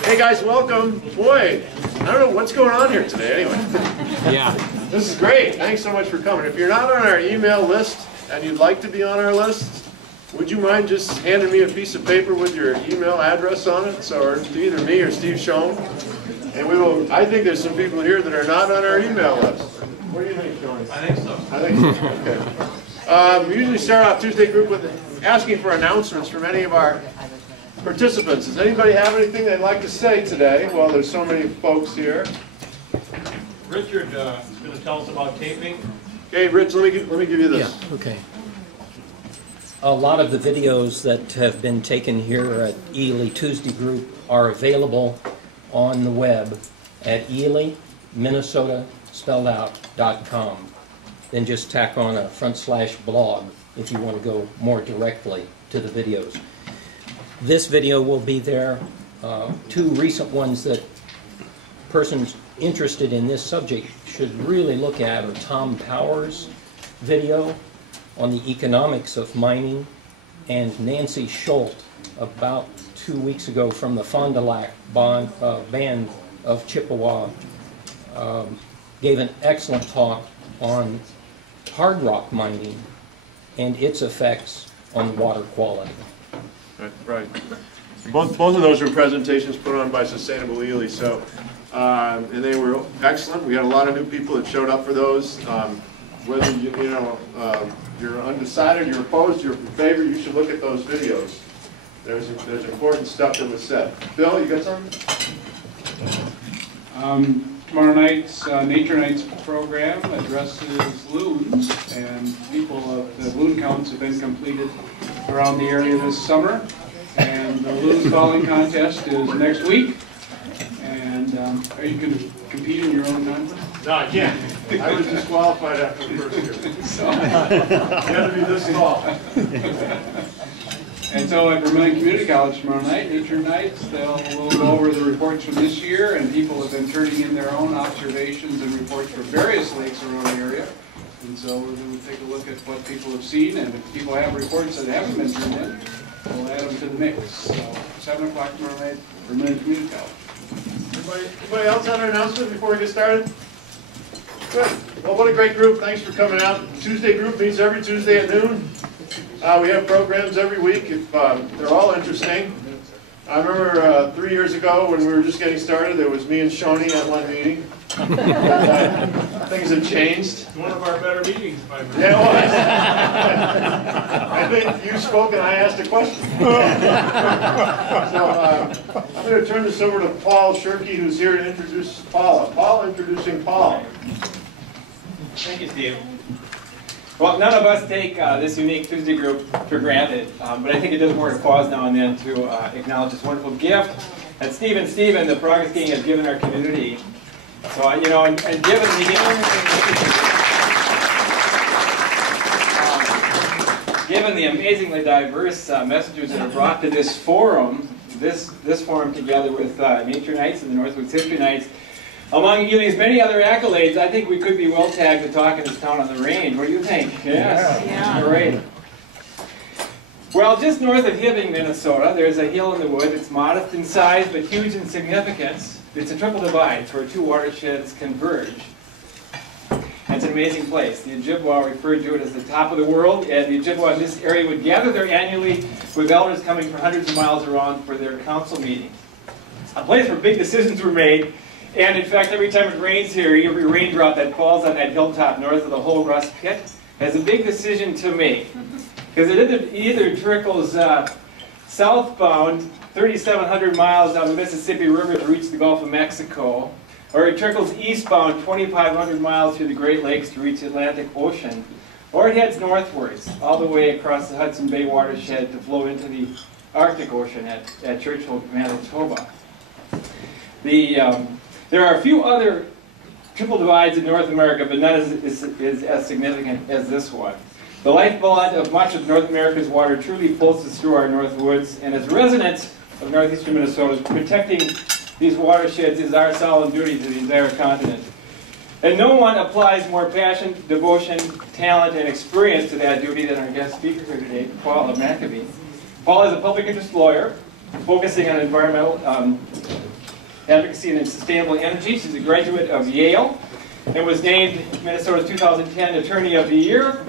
Hey guys, welcome. Boy, I don't know what's going on here today anyway. Yeah. This is great. Thanks so much for coming. If you're not on our email list and you'd like to be on our list, would you mind just handing me a piece of paper with your email address on it? So, or to either me or Steve Schoen. And we will, I think there's some people here that are not on our email list. What do you think, Sean? I think so. I think so. Okay. We usually start off Tuesday group with asking for announcements from any of our participants. Does anybody have anything they'd like to say today? Well, there's so many folks here. Richard is going to tell us about taping. Okay, Rich, let me give you this. Yeah, okay. A lot of the videos that have been taken here at Ely Tuesday Group are available on the web at Ely, Minnesota, spelled out.com. Then just tack on a /blog if you want to go more directly to the videos. This video will be there. Two recent ones that persons interested in this subject should really look at are Tom Powers' video on the economics of mining, and Nancy Schultz about 2 weeks ago from the Fond du Lac band of Chippewa gave an excellent talk on hard rock mining and its effects on water quality. Right. Both of those were presentations put on by Sustainable Ely, so and they were excellent. We had a lot of new people that showed up for those. Whether you're undecided, you're opposed, you're in favor, you should look at those videos. There's important stuff that was said. Bill, you got something? Tomorrow night's Nature Nights program addresses loons, and the loon counts have been completed around the area this summer, and the loon calling contest is next week. And are you going to compete in your own contest? No, I can't. I was disqualified after the first year. So, you have to be this tall. And so at Vermillion Community College tomorrow night, Nature Nights, we'll go over the reports from this year, and people have been turning in their own observations and reports for various lakes around the area. And so we're going to take a look at what people have seen, and if people have reports that haven't been turned in, we'll add them to the mix. So 7 o'clock tomorrow night, Vermillion Community College. Anybody else have an announcement before we get started? Good. Well, what a great group. Thanks for coming out. Tuesday group meets every Tuesday at noon. We have programs every week. They're all interesting. I remember 3 years ago when we were just getting started, there was me and Shoney at one meeting. Things have changed. It's one of our better meetings, if I remember. Yeah, it was. I think you spoke and I asked a question. So I'm going to turn this over to Paul Shirkey, who's here to introduce Paula. Paul introducing Paul. Thank you, Steve. Well, none of us take this unique Tuesday group for granted, but I think it does warrant a pause now and then to acknowledge this wonderful gift that Steve and the Progress Gang has given our community. So, and given the amazingly diverse messages that are brought to this forum, this forum together with Nature Nights and the Northwoods History Nights, among Ely's many other accolades, I think we could be well tagged to talk in this town on the range. What do you think? Yes. Yeah. Great. Well, just north of Hibbing, Minnesota, there's a hill in the woods. It's modest in size, but huge in significance. It's a triple divide where two watersheds converge. And it's an amazing place. The Ojibwa referred to it as the top of the world, and the Ojibwa in this area would gather there annually with elders coming from hundreds of miles around for their council meetings. A place where big decisions were made. And in fact, every time it rains here, every raindrop that falls on that hilltop north of the whole Russ Pit has a big decision to make. Because it either trickles southbound 3,700 miles down the Mississippi River to reach the Gulf of Mexico, or it trickles eastbound 2,500 miles through the Great Lakes to reach the Atlantic Ocean, or it heads northwards all the way across the Hudson Bay watershed to flow into the Arctic Ocean at Churchill, Manitoba. There are a few other triple divides in North America, but none is as significant as this one. The lifeblood of much of North America's water truly pulses through our North Woods, and as residents of northeastern Minnesota, protecting these watersheds is our solemn duty to the entire continent. And no one applies more passion, devotion, talent, and experience to that duty than our guest speaker here today, Paula Maccabee. Paula is a public interest lawyer focusing on environmental Advocacy and Sustainable Energy. She's a graduate of Yale and was named Minnesota's 2010 Attorney of the Year.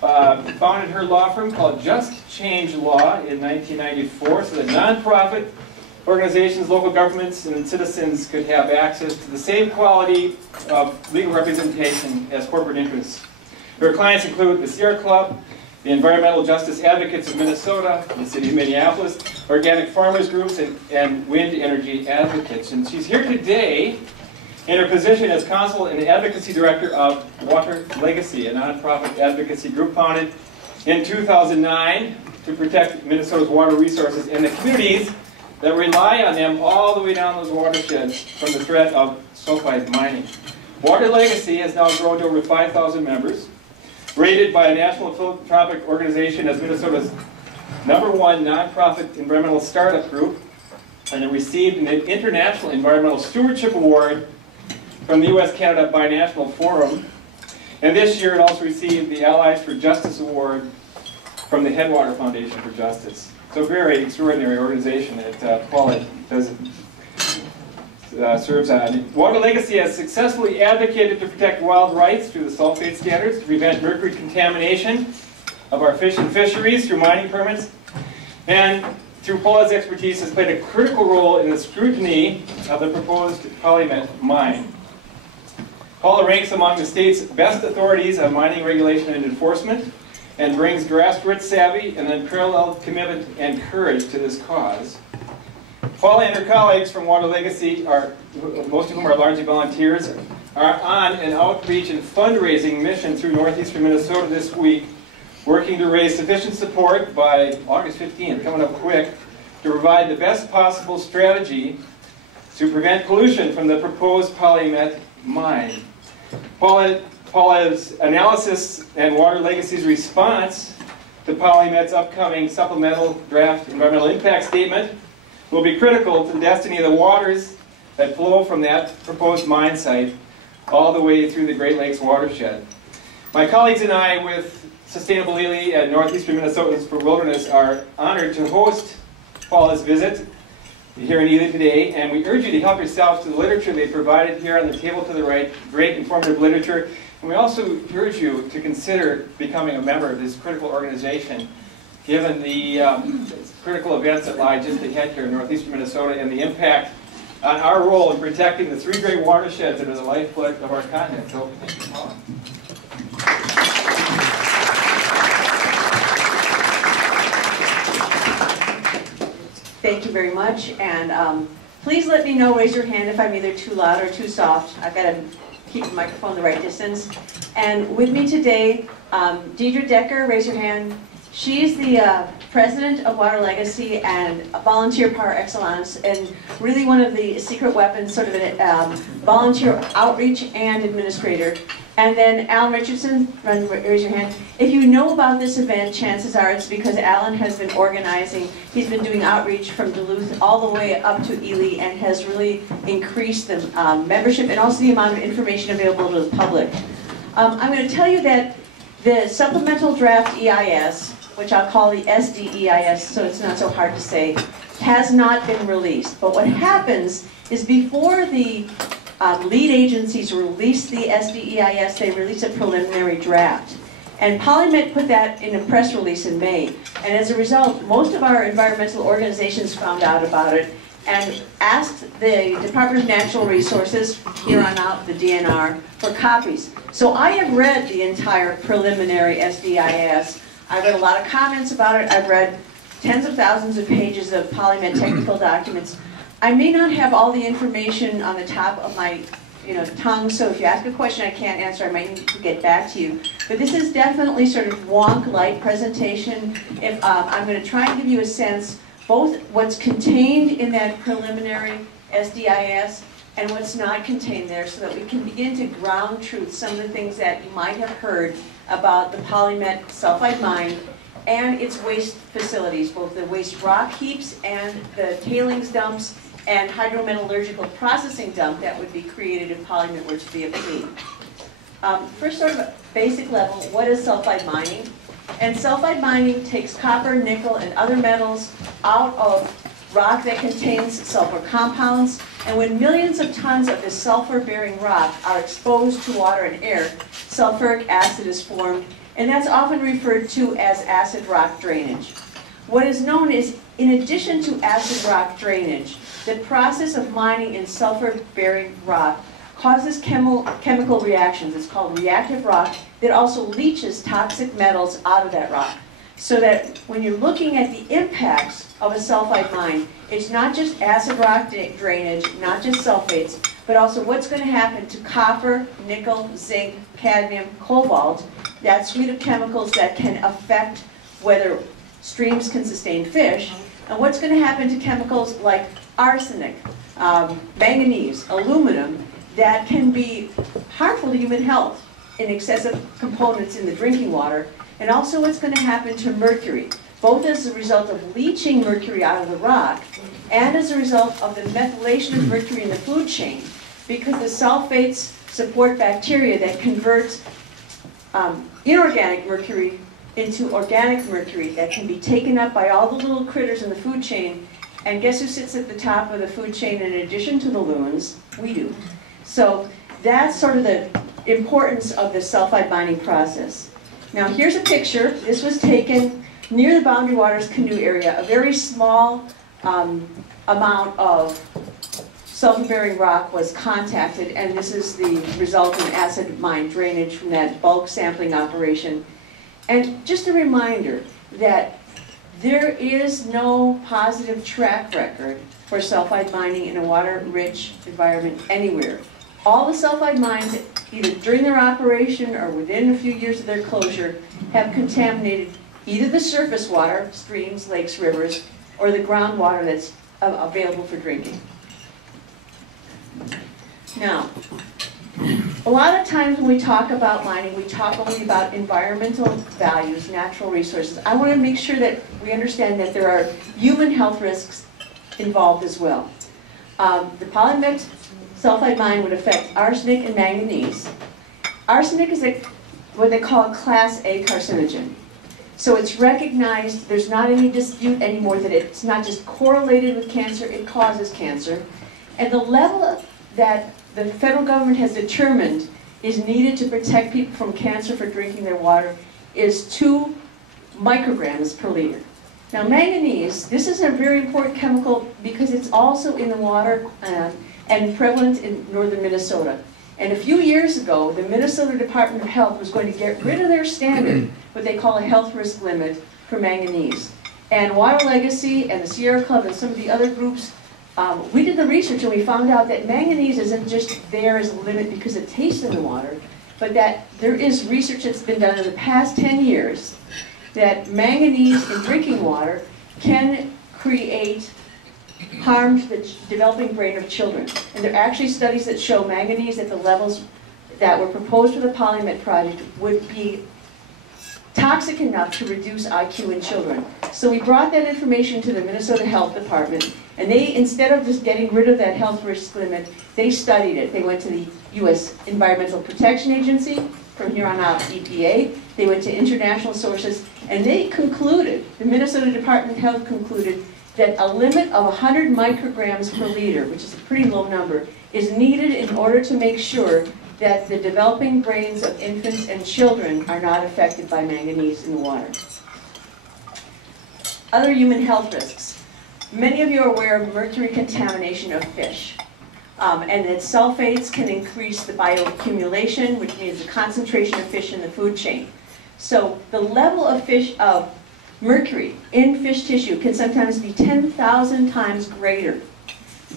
Founded her law firm called Just Change Law in 1994 so that nonprofit organizations, local governments, and citizens could have access to the same quality of legal representation as corporate interests. Her clients include the Sierra Club, the Environmental Justice Advocates of Minnesota, the City of Minneapolis, organic farmers groups, and wind energy advocates. And she's here today in her position as Counsel and Advocacy Director of Water Legacy, a nonprofit advocacy group founded in 2009 to protect Minnesota's water resources and the communities that rely on them all the way down those watersheds from the threat of sulfide mining. Water Legacy has now grown to over 5,000 members, rated by a national philanthropic organization as Minnesota's #1 nonprofit environmental startup group, and it received an International Environmental Stewardship Award from the U.S.-Canada Binational Forum. And this year it also received the Allies for Justice Award from the Headwater Foundation for Justice. So a very extraordinary organization that Paula serves on. Water Legacy has successfully advocated to protect wild rights through the sulfide standards, to prevent mercury contamination of our fish and fisheries through mining permits, and through Paula's expertise has played a critical role in the scrutiny of the proposed Polymet mine. Paula ranks among the state's best authorities on mining regulation and enforcement, and brings grassroots savvy and unparalleled commitment and courage to this cause. Paula and her colleagues from Water Legacy, most of whom are largely volunteers, are on an outreach and fundraising mission through northeastern Minnesota this week, working to raise sufficient support by August 15th, coming up quick, to provide the best possible strategy to prevent pollution from the proposed Polymet mine. Paula's analysis and Water Legacy's response to Polymet's upcoming supplemental draft environmental impact statement will be critical to the destiny of the waters that flow from that proposed mine site all the way through the Great Lakes watershed. My colleagues and I with Sustainable Ely and Northeastern Minnesotans for Wilderness are honored to host Paula's visit here in Ely today, and we urge you to help yourselves to the literature they provided here on the table to the right, great informative literature. And we also urge you to consider becoming a member of this critical organization, given the critical events that lie just ahead here in northeastern Minnesota and the impact on our role in protecting the 3 great watersheds that are the lifeblood of our continent. So, thank you, Paula. Thank you very much, and please let me know, raise your hand if I'm either too loud or too soft. I've got to keep the microphone the right distance. And with me today, Deidre Decker, raise your hand. She's the president of Water Legacy and a volunteer par excellence, and really one of the secret weapons, sort of a volunteer outreach and administrator. And then Alan Richardson, raise your hand. If you know about this event, chances are it's because Alan has been organizing. He's been doing outreach from Duluth all the way up to Ely and has really increased the membership and also the amount of information available to the public. I'm going to tell you that the supplemental draft EIS, which I'll call the SDEIS so it's not so hard to say, has not been released. But what happens is before the lead agencies release the SDEIS, they release a preliminary draft. And Polymet put that in a press release in May. And as a result, most of our environmental organizations found out about it and asked the Department of Natural Resources, here on out, the DNR, for copies. So I have read the entire preliminary SDEIS. I've read a lot of comments about it. I've read tens of thousands of pages of Polymet technical documents. I may not have all the information on the top of my tongue, so if you ask a question I can't answer, I might need to get back to you. But this is definitely sort of wonk-like presentation. If I'm going to try and give you a sense, both what's contained in that preliminary SDEIS and what's not contained there, so that we can begin to ground truth some of the things that you might have heard about the Polymet sulfide mine and its waste facilities, both the waste rock heaps and the tailings dumps and hydrometallurgical processing dump that would be created if Polymet were to be approved. First, sort of a basic level, what is sulfide mining? And sulfide mining takes copper, nickel, and other metals out of rock that contains sulfur compounds And when millions of tons of this sulfur-bearing rock are exposed to water and air, sulfuric acid is formed, and that's often referred to as acid rock drainage. What is known is, in addition to acid rock drainage, the process of mining in sulfur-bearing rock causes chemical reactions. It's called reactive rock that also leaches toxic metals out of that rock. So that when you're looking at the impacts of a sulfide mine, it's not just acid rock drainage, not just sulfates, but also what's going to happen to copper, nickel, zinc, cadmium, cobalt, that suite of chemicals that can affect whether streams can sustain fish, and what's going to happen to chemicals like arsenic, manganese, aluminum, that can be harmful to human health in excessive components in the drinking water, and also what's going to happen to mercury, both as a result of leaching mercury out of the rock and as a result of the methylation of mercury in the food chain, because the sulfates support bacteria that converts inorganic mercury into organic mercury that can be taken up by all the little critters in the food chain. And guess who sits at the top of the food chain in addition to the loons? We do. So that's sort of the importance of the sulfide mining process. Now here's a picture. This was taken near the Boundary Waters canoe area. A very small amount of sulfur-bearing rock was contacted, and this is the resultant acid mine drainage from that bulk sampling operation. And just a reminder that there is no positive track record for sulfide mining in a water-rich environment anywhere. All the sulfide mines, either during their operation or within a few years of their closure, have contaminated either the surface water, streams, lakes, rivers, or the groundwater that's available for drinking. Now, a lot of times when we talk about mining, we talk only about environmental values, natural resources. I want to make sure that we understand that there are human health risks involved as well. The Polymet sulfide mine would affect arsenic and manganese. Arsenic is what they call a Class A carcinogen. So it's recognized, there's not any dispute anymore that it's not just correlated with cancer, it causes cancer. And the level that the federal government has determined is needed to protect people from cancer for drinking their water is 2 micrograms per liter. Now manganese, this is a very important chemical because it's also in the water and prevalent in northern Minnesota. And a few years ago, the Minnesota Department of Health was going to get rid of their standard, what they call a health risk limit for manganese. And Water Legacy and the Sierra Club and some of the other groups, we did the research and we found out that manganese isn't just there as a limit because it tastes in the water, but that there is research that's been done in the past 10 years that manganese in drinking water can create harm to the developing brain of children. And there are actually studies that show manganese at the levels that were proposed for the Polymet project would be toxic enough to reduce IQ in children. So we brought that information to the Minnesota Health Department, and they, instead of just getting rid of that health risk limit, they studied it. They went to the U.S. Environmental Protection Agency, from here on out EPA, they went to international sources, and they concluded, the Minnesota Department of Health concluded, that a limit of 100 micrograms per liter, which is a pretty low number, is needed in order to make sure that the developing brains of infants and children are not affected by manganese in the water. Other human health risks. Many of you are aware of mercury contamination of fish, and that sulfates can increase the bioaccumulation, which means the concentration of fish in the food chain. So the level of mercury in fish tissue can sometimes be 10,000 times greater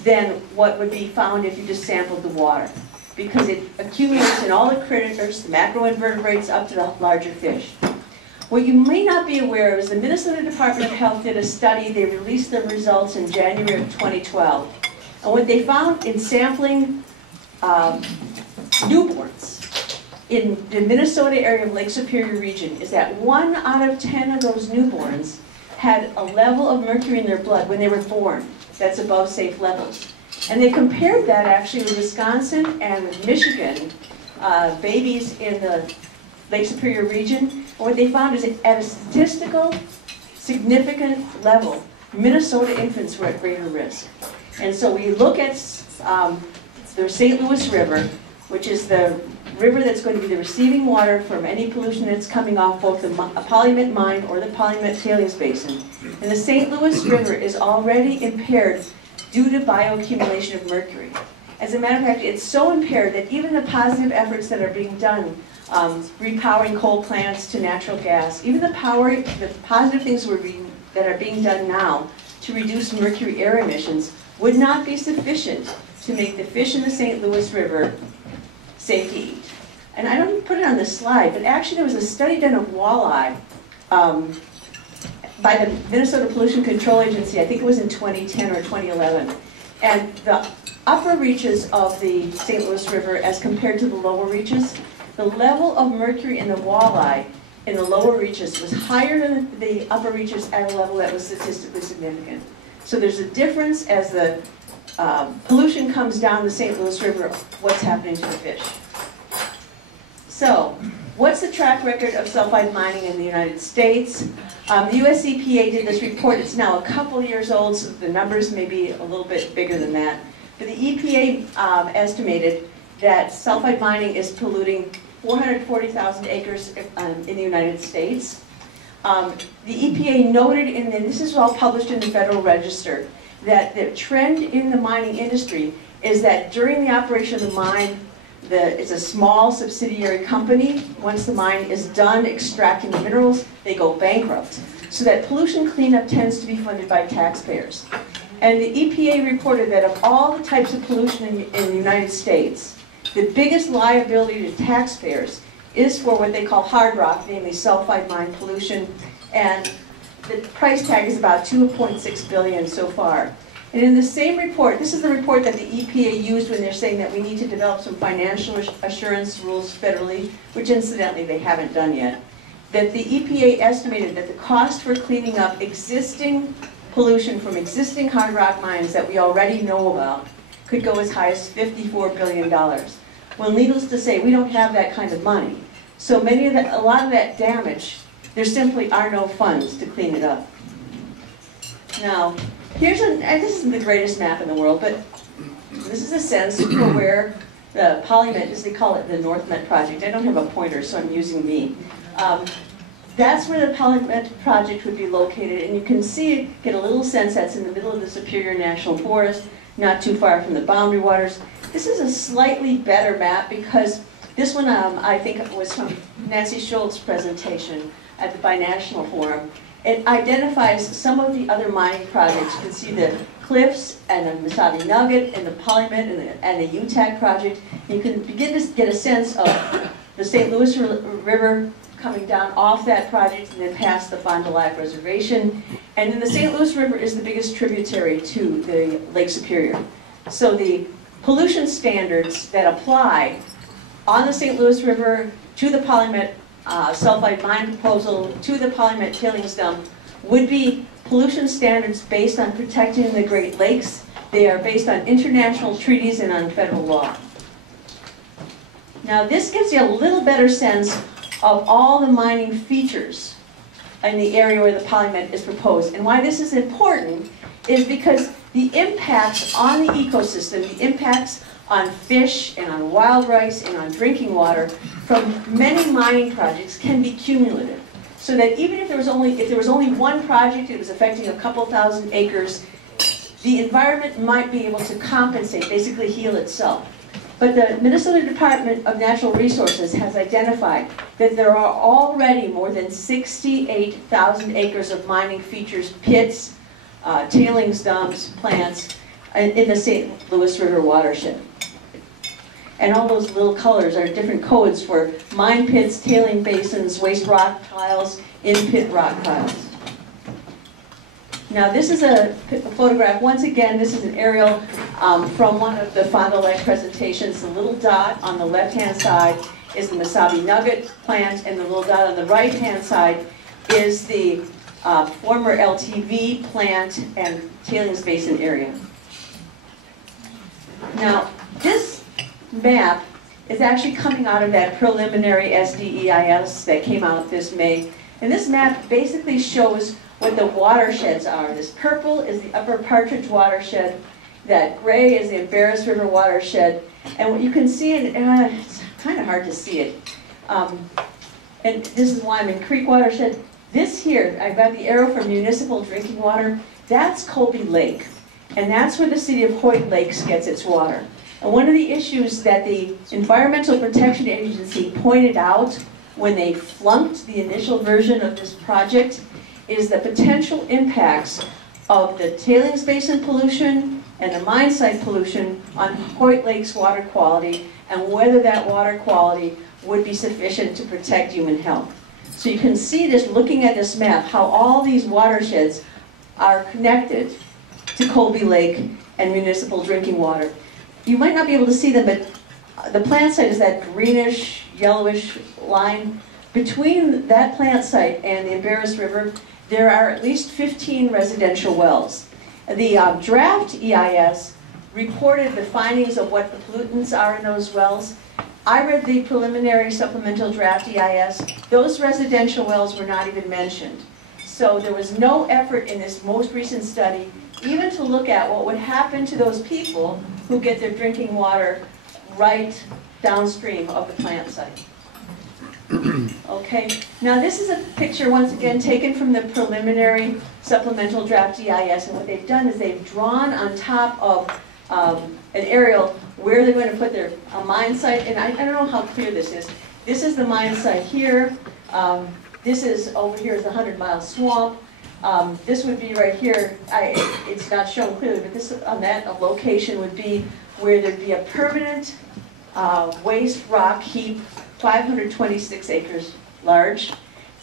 than what would be found if you just sampled the water, because it accumulates in all the critters, the macroinvertebrates, up to the larger fish. What you may not be aware of is the Minnesota Department of Health did a study. They released their results in January of 2012. And what they found in sampling newborns in the Minnesota area of Lake Superior region is that 1 out of 10 of those newborns had a level of mercury in their blood when they were born that's above safe levels. And they compared that actually with Wisconsin and with Michigan, babies in the Lake Superior region. And what they found is that at a statistical significant level, Minnesota infants were at greater risk. And so we look at the St. Louis River, which is the river that's going to be the receiving water from any pollution that's coming off both the Polymet mine or the Polymet tailings basin. And the St. Louis River is already impaired due to bioaccumulation of mercury. As a matter of fact, it's so impaired that even the positive efforts that are being done, repowering coal plants to natural gas, even the positive things that are being done now to reduce mercury air emissions would not be sufficient to make the fish in the St. Louis River safe to eat. And I don't put it on this slide, but actually there was a study done of walleye by the Minnesota Pollution Control Agency, I think it was in 2010 or 2011. And the upper reaches of the St. Louis River as compared to the lower reaches, the level of mercury in the walleye in the lower reaches was higher than the upper reaches at a level that was statistically significant. So there's a difference as the pollution comes down the St. Louis River, what's happening to the fish. So, what's the track record of sulfide mining in the United States? The US EPA did this report. It's now a couple years old, so the numbers may be a little bit bigger than that. But the EPA estimated that sulfide mining is polluting 440,000 acres in the United States. The EPA noted, and this is all published in the Federal Register, that the trend in the mining industry is that during the operation of the mine, it's a small subsidiary company. Once the mine is done extracting the minerals, they go bankrupt. So that pollution cleanup tends to be funded by taxpayers. And the EPA reported that of all the types of pollution in the United States, the biggest liability to taxpayers is for what they call hard rock, namely sulfide mine pollution, and the price tag is about $2.6 billion so far. And in the same report, this is the report that the EPA used when they're saying that we need to develop some financial assurance rules federally, which incidentally they haven't done yet, that the EPA estimated that the cost for cleaning up existing pollution from existing hard rock mines that we already know about could go as high as $54 billion. Well, needless to say, we don't have that kind of money. So a lot of that damage, there simply are no funds to clean it up. Now, and this isn't the greatest map in the world, but this is a sense for where the Polymet, as they call it, the NorthMet project. I don't have a pointer, so I'm using me. That's where the Polymet project would be located, and you can see, get a little sense that's in the middle of the Superior National Forest, not too far from the boundary waters. This is a slightly better map because this one, I think it was from Nancy Schultz's presentation at the Binational Forum. It identifies some of the other mining projects. You can see the Cliffs and the Maccabee Nugget and the Polymet and the UTAC project. You can begin to get a sense of the St. Louis River coming down off that project and then past the Fond du Lac Reservation. And then the St. Louis River is the biggest tributary to the Lake Superior. So the pollution standards that apply on the St. Louis River to the Polymet sulfide mine proposal to the Polymet tailings dump would be pollution standards based on protecting the Great Lakes. They are based on international treaties and on federal law. Now this gives you a little better sense of all the mining features in the area where the Polymet is proposed. And why this is important is because the impacts on the ecosystem, the impacts on fish and on wild rice and on drinking water from many mining projects can be cumulative. So that even if there was only one project, it was affecting a couple thousand acres, the environment might be able to compensate, basically heal itself. But the Minnesota Department of Natural Resources has identified that there are already more than 68,000 acres of mining features, pits, tailings dumps, plants, in the St. Louis River watershed. And all those little colors are different codes for mine pits, tailing basins, waste rock piles, in-pit rock piles. Now this is a photograph. Once again, this is an aerial from one of the Fond du Lac presentations. The little dot on the left-hand side is the Maccabee Nugget plant, and the little dot on the right-hand side is the former LTV plant and tailings basin area. Now, this map is actually coming out of that preliminary SDEIS that came out this May. And this map basically shows what the watersheds are. This purple is the Upper Partridge watershed, That gray is the Embarrass River watershed. And what you can see, it's kind of hard to see it. And this is Wyman Creek watershed. This here, I've got the arrow for municipal drinking water. That's Colby Lake. And that's where the city of Hoyt Lakes gets its water. And one of the issues that the Environmental Protection Agency pointed out when they flunked the initial version of this project is the potential impacts of the tailings basin pollution and the mine site pollution on Hoyt Lake's water quality, and whether that water quality would be sufficient to protect human health. So you can see this, looking at this map, how all these watersheds are connected to Colby Lake and municipal drinking water. You might not be able to see them, but the plant site is that greenish, yellowish line. Between that plant site and the Embarrass River, there are at least 15 residential wells. The draft EIS reported the findings of what the pollutants are in those wells. I read the preliminary supplemental draft EIS. Those residential wells were not even mentioned. So there was no effort in this most recent study even to look at what would happen to those people who get their drinking water right downstream of the plant site. Okay, now this is a picture once again taken from the preliminary supplemental draft EIS, and what they've done is they've drawn on top of an aerial where they're going to put their mine site, and I don't know how clear this is. This is the mine site here. This is over here is the 100-mile swamp. This would be right here. It's not shown clearly, but this on that location would be where there'd be a permanent waste rock heap, 526 acres large.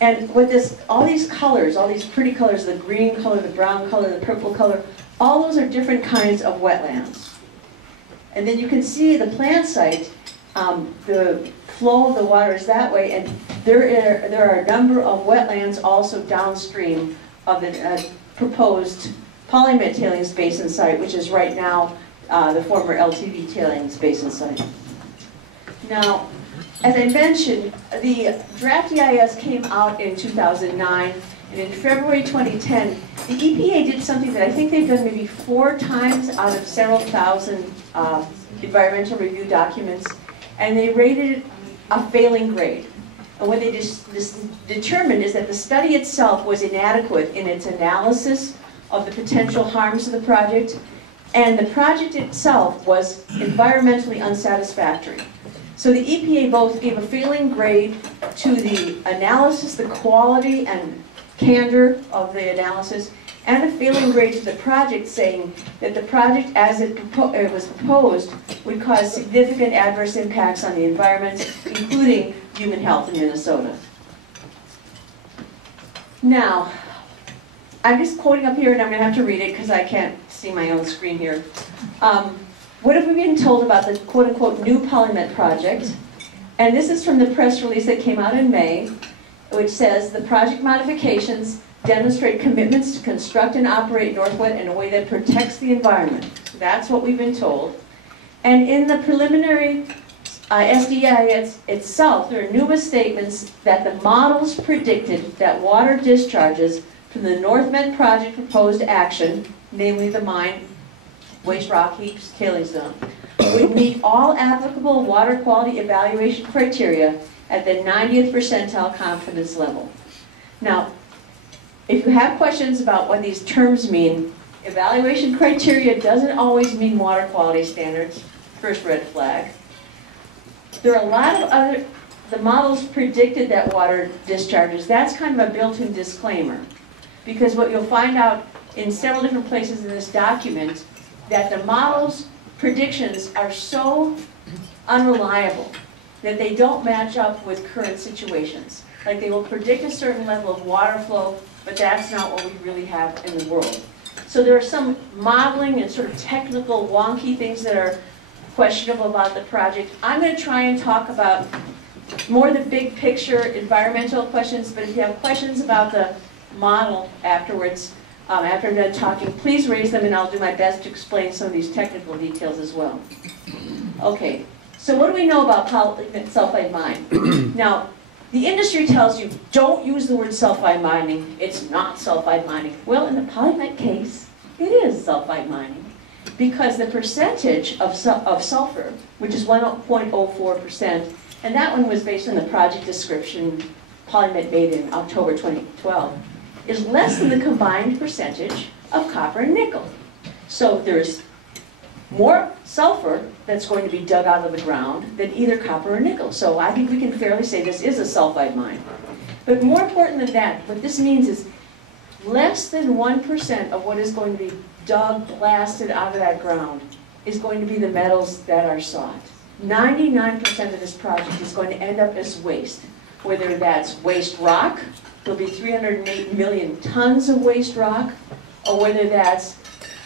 And with this, all these colors, all these pretty colors, the green color, the brown color, the purple color, all those are different kinds of wetlands. And then you can see the plant site, the flow of the water is that way, and there are a number of wetlands also downstream of the proposed Polymet tailings basin site, which is right now the former LTV tailings basin site. Now, as I mentioned, the draft EIS came out in 2009, and in February 2010, the EPA did something that I think they've done maybe 4 times out of several thousand environmental review documents, and they rated it a failing grade. And what they determined is that the study itself was inadequate in its analysis of the potential harms of the project, and the project itself was environmentally unsatisfactory. So the EPA both gave a failing grade to the analysis, the quality and candor of the analysis, and a failing grade to the project, saying that the project as it was proposed would cause significant adverse impacts on the environment, including human health in Minnesota. Now, I'm just quoting up here, and I'm going to have to read it because I can't see my own screen here. What have we been told about the quote-unquote new Polymet project? And this is from the press release that came out in May, which says the project modifications demonstrate commitments to construct and operate Northwet in a way that protects the environment. That's what we've been told. And in the preliminary SDIS itself, there are numerous statements that the models predicted that water discharges from the NorthMed project proposed action, namely the mine, waste rock heaps, tailings zone, would meet all applicable water quality evaluation criteria at the 90th percentile confidence level. Now, if you have questions about what these terms mean, evaluation criteria doesn't always mean water quality standards. First red flag. There are a lot of other, the models predicted that water discharges. That's kind of a built-in disclaimer. Because what you'll find out in several different places in this document, that the models' predictions are so unreliable that they don't match up with current situations. Like they will predict a certain level of water flow, but that's not what we really have in the world. So there are some modeling and sort of technical wonky things that are questionable about the project. I'm going to try and talk about more the big picture environmental questions, but if you have questions about the model afterwards, after I'm done talking, please raise them and I'll do my best to explain some of these technical details as well. Okay, so what do we know about polymet sulfide mine? Now, the industry tells you, don't use the word sulfide mining, it's not sulfide mining. Well, in the Polymet case, it is sulfide mining. because the percentage of sulfur, which is 1.04%, and that one was based on the project description Polymet made in October 2012, is less than the combined percentage of copper and nickel. So there's more sulfur that's going to be dug out of the ground than either copper or nickel. So I think we can fairly say this is a sulfide mine. But more important than that, what this means is less than 1% of what is going to be dug, blasted out of that ground is going to be the metals that are sought. 99% of this project is going to end up as waste. Whether that's waste rock, there'll be 308 million tons of waste rock, or whether that's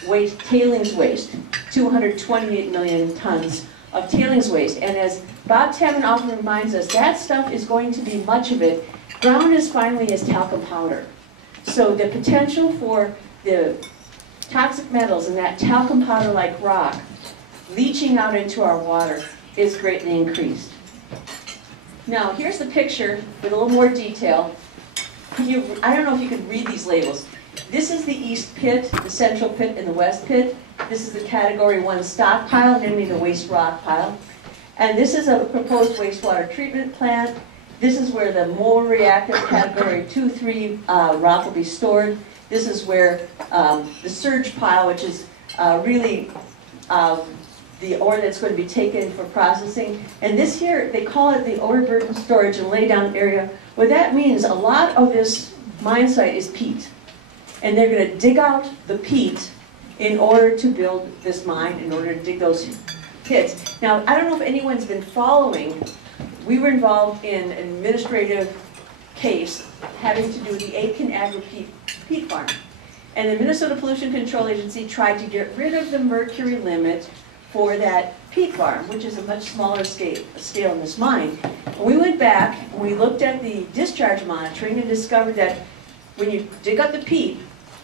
waste, tailings waste, 228 million tons of tailings waste. And as Bob Taman often reminds us, that stuff is going to be, much of it, ground as finely as talcum powder. So the potential for the toxic metals in that talcum powder-like rock leaching out into our water is greatly increased. Now, here's the picture with a little more detail. I don't know if you can read these labels. This is the east pit, the central pit, and the west pit. This is the category 1 stockpile, namely the waste rock pile. And this is a proposed wastewater treatment plant. This is where the more reactive category 2, 3 rock will be stored. This is where the surge pile, which is really the ore that's going to be taken for processing. And this here, they call it the overburden storage and laydown area. What that means, a lot of this mine site is peat. And they're going to dig out the peat in order to build this mine, in order to dig those pits. Now, I don't know if anyone's been following. We were involved in an administrative case having to do with the Aitken Agri peat farm. And the Minnesota Pollution Control Agency tried to get rid of the mercury limit for that peat farm, which is a much smaller scale in this mine. And we went back and we looked at the discharge monitoring and discovered that when you dig up the peat,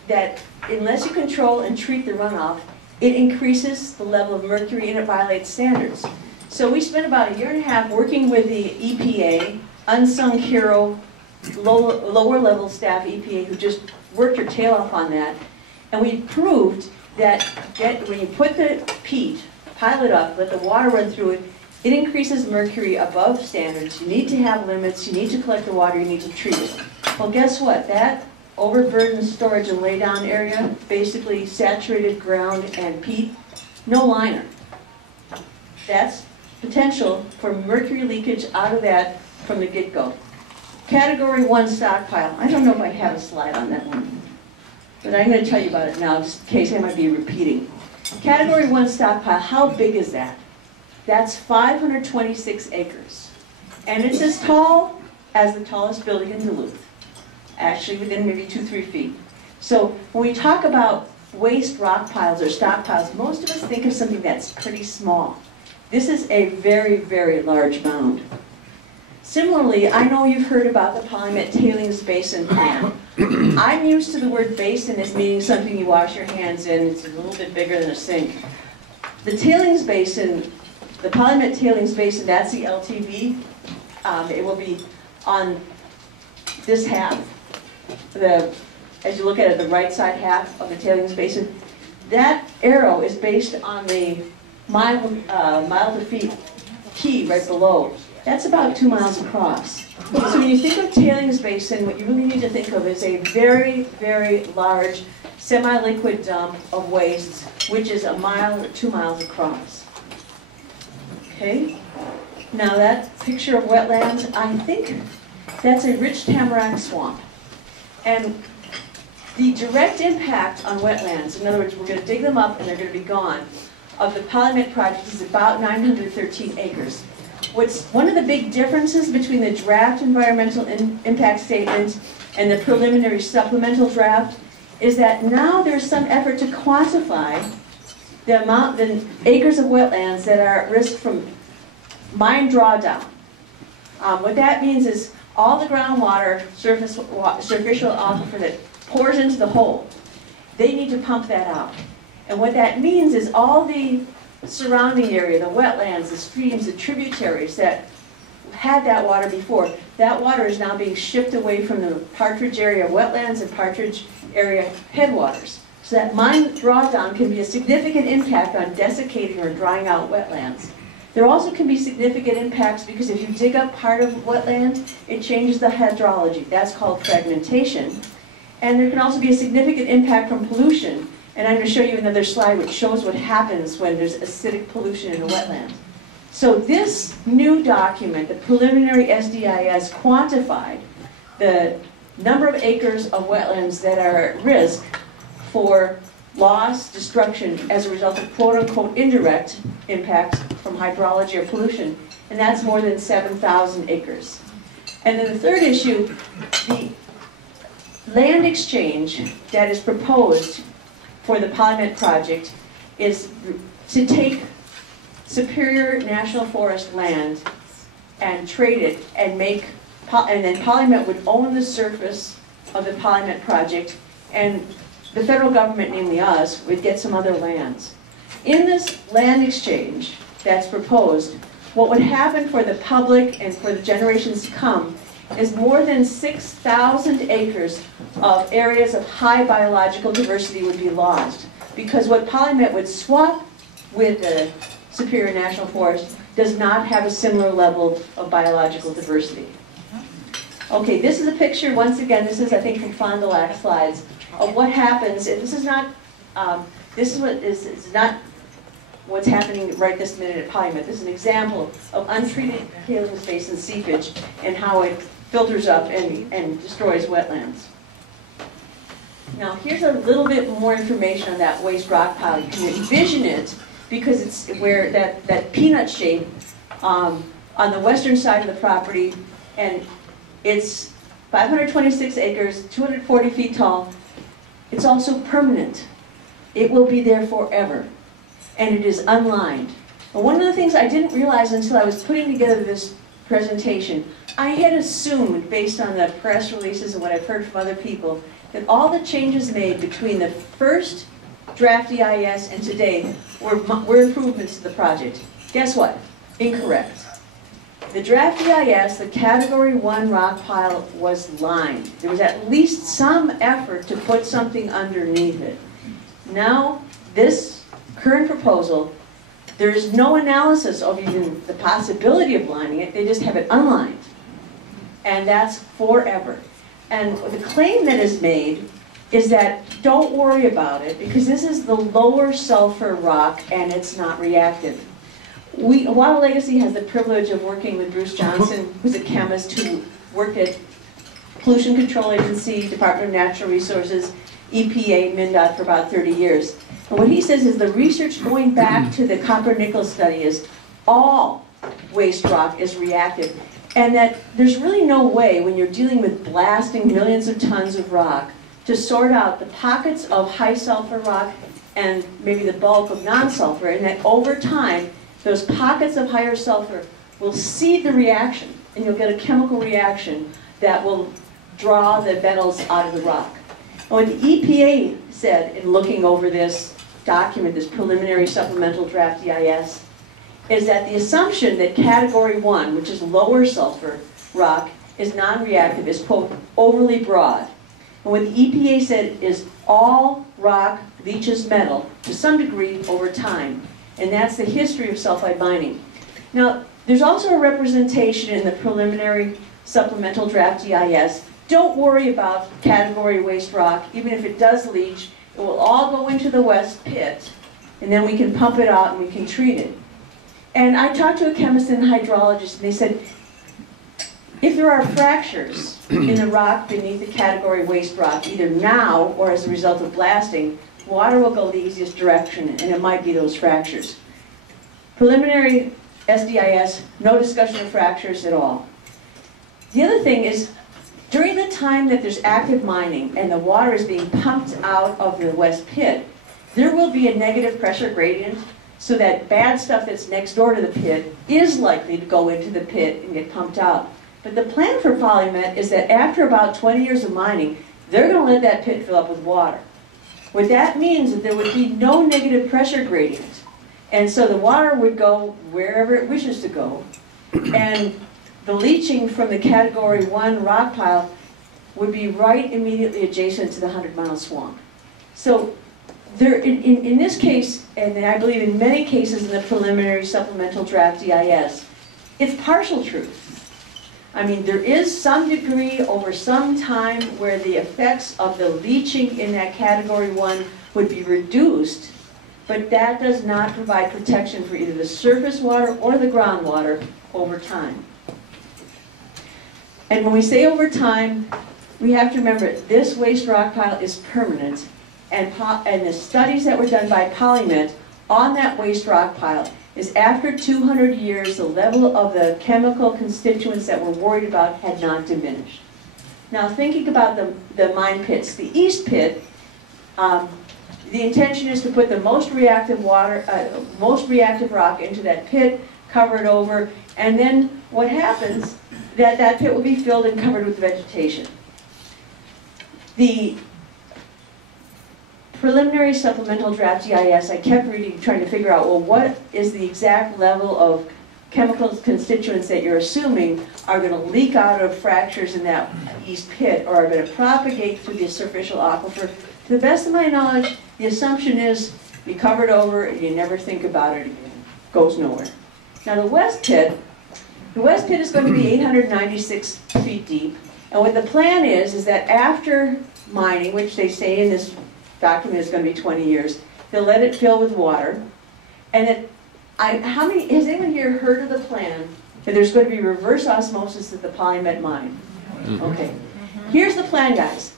that unless you control and treat the runoff, it increases the level of mercury and it violates standards. So we spent about 1.5 years working with the EPA, unsung hero, lower level staff EPA who just worked their tail off on that. And we proved that when you put the peat, pile it up, let the water run through it, it increases mercury above standards. You need to have limits, you need to collect the water, you need to treat it. Well, guess what? That overburden storage and laydown area, basically saturated ground and peat, no liner. That's potential for mercury leakage out of that from the get-go. Category 1 stockpile. I don't know if I have a slide on that one, but I'm going to tell you about it now, just in case I might be repeating. Category 1 stockpile, how big is that? That's 526 acres. And it's as tall as the tallest building in Duluth. Actually within maybe 2-3 feet. So when we talk about waste rock piles or stockpiles, most of us think of something that's pretty small. This is a very, very large mound. Similarly, I know you've heard about the Polymet tailings basin plan. I'm used to the word basin as meaning something you wash your hands in. It's a little bit bigger than a sink. The tailings basin, the Polymet tailings basin, that's the LTV. It will be on this half. As you look at it, the right side half of the tailings basin. That arrow is based on the mile to feet key right below. That's about 2 miles across. So when you think of tailings basin, what you really need to think of is a very, very large semi-liquid dump of wastes, which is 1 mile or 2 miles across. Okay? Now that picture of wetlands, I think that's a rich tamarack swamp. And the direct impact on wetlands, in other words, we're going to dig them up and they're going to be gone, of the Polymet project is about 913 acres. What's one of the big differences between the draft environmental impact statement and the preliminary supplemental draft is that now there's some effort to quantify the acres of wetlands that are at risk from mine drawdown. What that means is all the groundwater, superficial aquifer that pours into the hole, they need to pump that out. And what that means is all the surrounding area, the wetlands, the streams, the tributaries that had that water before, that water is now being shipped away from the Partridge area wetlands and Partridge area headwaters. So that mine drawdown can be a significant impact on desiccating or drying out wetlands. There also can be significant impacts because if you dig up part of wetland, it changes the hydrology. That's called fragmentation. And there can also be a significant impact from pollution. And I'm going to show you another slide which shows what happens when there's acidic pollution in a wetland. So this new document, the preliminary SDIS, quantified the number of acres of wetlands that are at risk for loss, destruction as a result of quote-unquote indirect impacts from hydrology or pollution, and that's more than 7,000 acres. And then the third issue, the land exchange that is proposed for the Polymet project is to take Superior National Forest land and trade it and then Polymet would own the surface of the Polymet project, and the federal government, namely us, would get some other lands. In this land exchange that's proposed, what would happen for the public and for the generations to come is more than 6,000 acres of areas of high biological diversity would be lost. Because what Polymet would swap with the Superior National Forest does not have a similar level of biological diversity. Okay, this is a picture, once again, this is I think from Fond du Lac's slides, of what happens, and this is not what's happening right this minute at Polymet. This is an example of untreated tailings basin seepage and how it filters up and destroys wetlands. Now here's a little bit more information on that waste rock pile. You can envision it because it's where that peanut shape on the western side of the property, and it's 526 acres, 240 feet tall. It's also permanent. It will be there forever. And it is unlined. And one of the things I didn't realize until I was putting together this presentation, I had assumed, based on the press releases and what I've heard from other people, that all the changes made between the first draft EIS and today were improvements to the project. Guess what? Incorrect. The draft EIS, the Category 1 rock pile, was lined. There was at least some effort to put something underneath it. Now, this current proposal, there is no analysis of even the possibility of lining it. They just have it unlined. And that's forever. And the claim that is made is that don't worry about it because this is the lower sulfur rock and it's not reactive. Water Legacy has the privilege of working with Bruce Johnson, who's a chemist who worked at Pollution Control Agency, Department of Natural Resources, EPA, MnDOT for about 30 years. And what he says is the research going back to the copper-nickel study is all waste rock is reactive. And that there's really no way when you're dealing with blasting millions of tons of rock to sort out the pockets of high sulfur rock and maybe the bulk of non-sulfur, and that over time those pockets of higher sulfur will seed the reaction, and you'll get a chemical reaction that will draw the metals out of the rock. And what the EPA said in looking over this document, this preliminary supplemental draft EIS, is that the assumption that Category 1, which is lower sulfur rock, is non-reactive is, quote, overly broad. And what the EPA said is all rock leaches metal to some degree over time. And that's the history of sulfide mining. Now, there's also a representation in the preliminary supplemental draft EIS. Don't worry about category waste rock. Even if it does leach, it will all go into the west pit, and then we can pump it out and we can treat it. And I talked to a chemist and a hydrologist, and they said, if there are fractures in the rock beneath the category waste rock, either now or as a result of blasting, water will go the easiest direction, and it might be those fractures. Preliminary SDIS, no discussion of fractures at all. The other thing is, during the time that there's active mining and the water is being pumped out of the west pit, there will be a negative pressure gradient so that bad stuff that's next door to the pit is likely to go into the pit and get pumped out. But the plan for Polymet is that after about 20 years of mining, they're going to let that pit fill up with water. What that means is there would be no negative pressure gradient. And so the water would go wherever it wishes to go. And the leaching from the Category 1 rock pile would be right immediately adjacent to the 100-mile swamp. So in this case, and I believe in many cases in the preliminary supplemental draft EIS, it's partial truth. I mean, there is some degree over some time where the effects of the leaching in that category 1 would be reduced, but that does not provide protection for either the surface water or the groundwater over time. And when we say over time, we have to remember this waste rock pile is permanent, and the studies that were done by Polymet on that waste rock pile is after 200 years, the level of the chemical constituents that we're worried about had not diminished. Now, thinking about the mine pits, the east pit, the intention is to put the most reactive rock into that pit, cover it over, and then what happens, that pit will be filled and covered with vegetation. The preliminary supplemental draft EIS, I kept reading, trying to figure out, well, what is the exact level of chemical constituents that you're assuming are going to leak out of fractures in that east pit or are going to propagate through the superficial aquifer. To the best of my knowledge, the assumption is you cover it over and you never think about it again. Goes nowhere. Now the west pit is going to be 896 feet deep, and what the plan is that after mining, which they say in this document is going to be 20 years, they'll let it fill with water, and has anyone here heard of the plan that there's going to be reverse osmosis at the Polymet mine? Okay. Here's the plan, guys.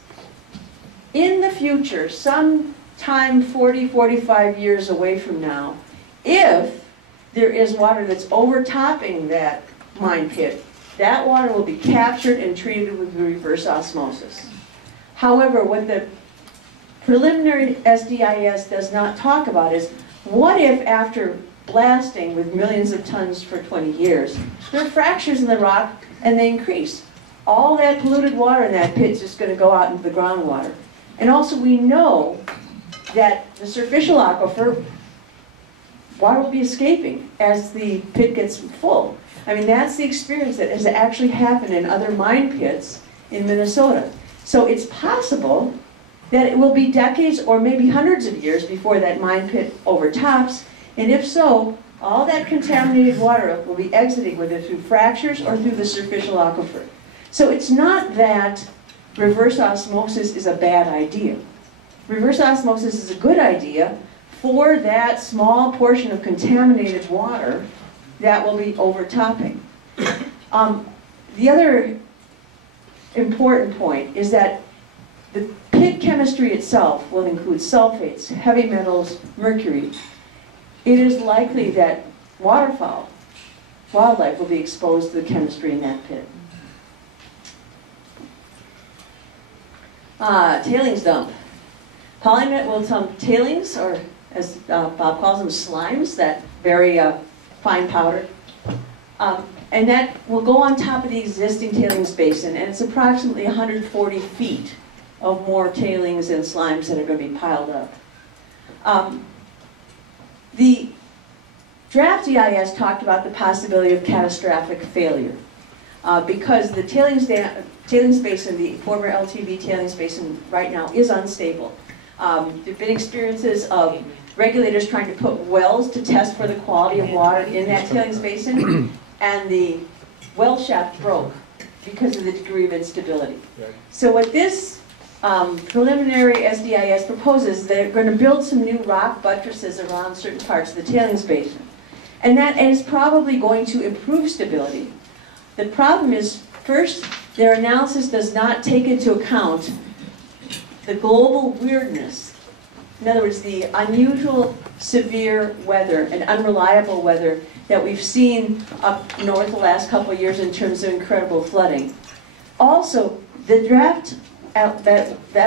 In the future, sometime 40, 45 years away from now, if there is water that's overtopping that mine pit, that water will be captured and treated with reverse osmosis. However, what the preliminary SDIS does not talk about is, what if after blasting with millions of tons for 20 years, there are fractures in the rock and they increase? All that polluted water in that pit is just going to go out into the groundwater. And also we know that the superficial aquifer, water will be escaping as the pit gets full. I mean, that's the experience that has actually happened in other mine pits in Minnesota. So it's possible that it will be decades or maybe hundreds of years before that mine pit overtops, and if so, all that contaminated water will be exiting whether through fractures or through the superficial aquifer. So it's not that reverse osmosis is a bad idea. Reverse osmosis is a good idea for that small portion of contaminated water that will be overtopping. The other important point is that the pit chemistry itself will include sulfates, heavy metals, mercury. It is likely that wildlife will be exposed to the chemistry in that pit. Tailings dump. Polymet will dump tailings, or as Bob calls them, slimes, that very fine powder. And that will go on top of the existing tailings basin, and it's approximately 140 feet of more tailings and slimes that are going to be piled up. The draft EIS talked about the possibility of catastrophic failure because the tailings basin, the former LTV tailings basin right now is unstable. There have been experiences of regulators trying to put wells to test for the quality of water in that tailings basin, and the well shaft broke because of the degree of instability. So what this preliminary SDIS proposes, they're going to build some new rock buttresses around certain parts of the tailings basin. And that is probably going to improve stability. The problem is, first, their analysis does not take into account the global weirdness. In other words, the unusual severe weather and unreliable weather that we've seen up north the last couple of years in terms of incredible flooding. Also, the draft, at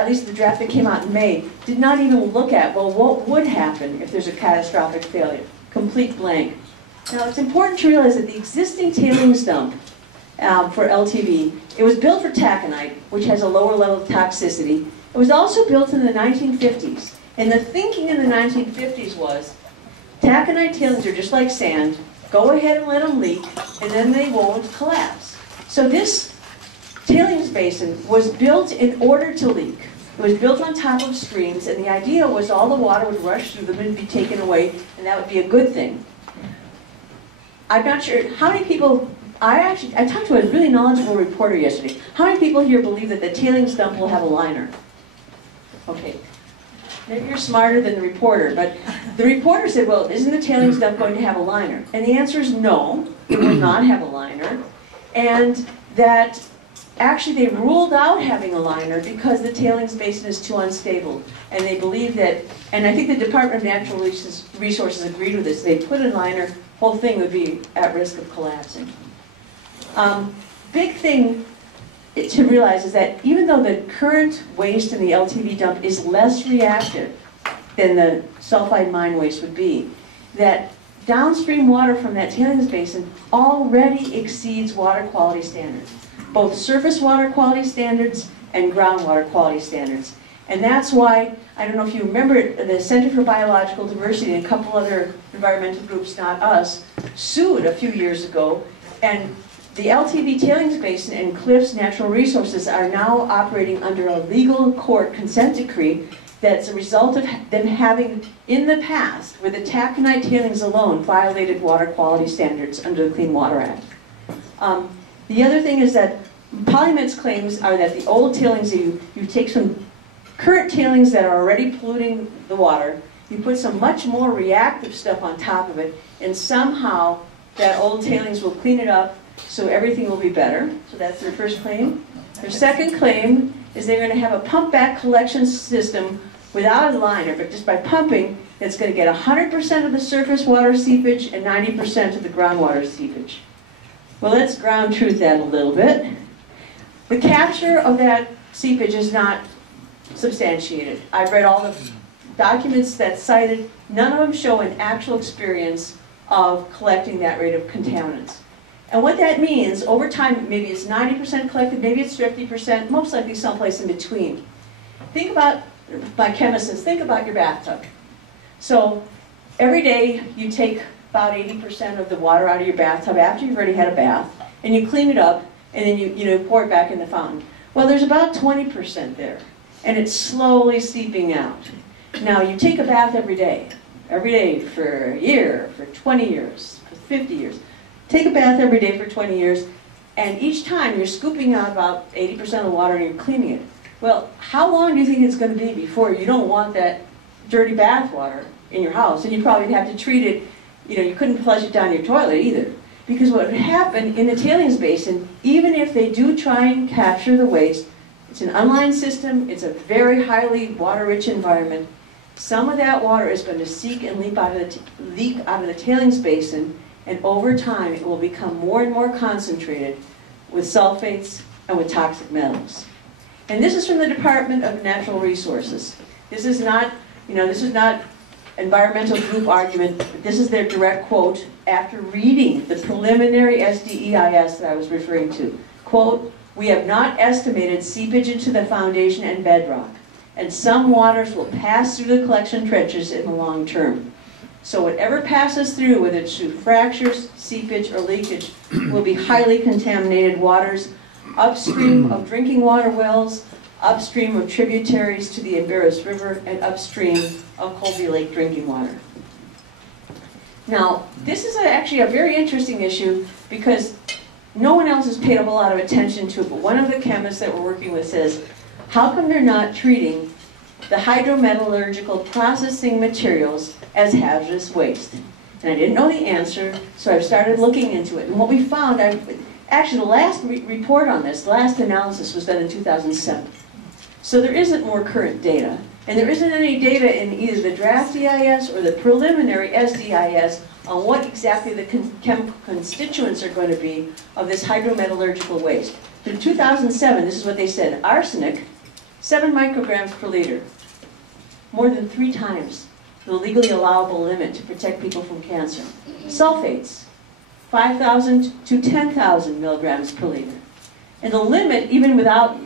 least the draft that came out in May, did not even look at, well, what would happen if there's a catastrophic failure? Complete blank. Now, it's important to realize that the existing tailings dump for LTV, it was built for taconite, which has a lower level of toxicity. It was also built in the 1950s. And the thinking in the 1950s was, taconite tailings are just like sand, go ahead and let them leak, and then they won't collapse. So this tailings basin was built in order to leak. It was built on top of streams, and the idea was all the water would rush through them and be taken away, and that would be a good thing. I'm not sure how many people, I talked to a really knowledgeable reporter yesterday. How many people here believe that the tailings dump will have a liner? Okay. Maybe you're smarter than the reporter, but the reporter said, well, isn't the tailings dump going to have a liner? And the answer is no, it will not have a liner. And that actually they ruled out having a liner because the tailings basin is too unstable. And they believe that, and I think the Department of Natural Resources agreed with this, they put a liner, whole thing would be at risk of collapsing. Big thing to realize is that even though the current waste in the LTV dump is less reactive than the sulfide mine waste would be, that downstream water from that tailings basin already exceeds water quality standards, both surface water quality standards and groundwater quality standards. And that's why, I don't know if you remember, the Center for Biological Diversity and a couple other environmental groups, not us, sued a few years ago, and the LTV tailings basin and Cliffs Natural Resources are now operating under a legal court consent decree that's a result of them having, in the past, with the taconite tailings alone, violated water quality standards under the Clean Water Act. The other thing is that Polymet's claims are that the old tailings, you take some current tailings that are already polluting the water, you put some much more reactive stuff on top of it, and somehow that old tailings will clean it up so everything will be better. So that's their first claim. Their second claim is they're going to have a pump-back collection system without a liner, but just by pumping, it's going to get 100% of the surface water seepage and 90% of the groundwater seepage. Well, let's ground truth that a little bit. The capture of that seepage is not substantiated. I've read all the documents that cited, none of them show an actual experience of collecting that rate of contaminants. And what that means, over time, maybe it's 90% collected, maybe it's 50%, most likely someplace in between. Think about, my chemists, think about your bathtub. So every day you take about 80% of the water out of your bathtub after you've already had a bath, and you clean it up, and then you pour it back in the fountain. Well, there's about 20% there, and it's slowly seeping out. Now, you take a bath every day for a year, for 20 years, for 50 years. Take a bath every day for 20 years, and each time you're scooping out about 80% of the water and you're cleaning it. Well, how long do you think it's going to be before you don't want that dirty bath water in your house? And you probably have to treat it, you couldn't flush it down your toilet either. Because what would happen in the tailings basin, even if they do try and capture the waste, it's an unlined system, it's a very highly water-rich environment, some of that water is going to seek and leak out of the tailings basin, and over time it will become more and more concentrated with sulfates and with toxic metals. And this is from the Department of Natural Resources. This is not, environmental group argument. This is their direct quote after reading the preliminary SDEIS that I was referring to. Quote, "We have not estimated seepage into the foundation and bedrock, and some waters will pass through the collection trenches in the long term. So whatever passes through, whether it's through fractures, seepage, or leakage, will be highly contaminated waters upstream of drinking water wells, upstream of tributaries to the Embarrass River, and upstream of Colby Lake drinking water." Now, this is actually a very interesting issue because no one else has paid a whole lot of attention to it, but one of the chemists that we're working with says, how come they're not treating the hydrometallurgical processing materials as hazardous waste? And I didn't know the answer, so I started looking into it. And what we found, actually the last report on this, the last analysis was done in 2007. So there isn't more current data. And there isn't any data in either the draft EIS or the preliminary SDEIS on what exactly the chemical constituents are going to be of this hydrometallurgical waste. In 2007, this is what they said: arsenic, 7 micrograms per liter, more than 3 times the legally allowable limit to protect people from cancer. Sulfates, 5,000 to 10,000 milligrams per liter. And the limit, even without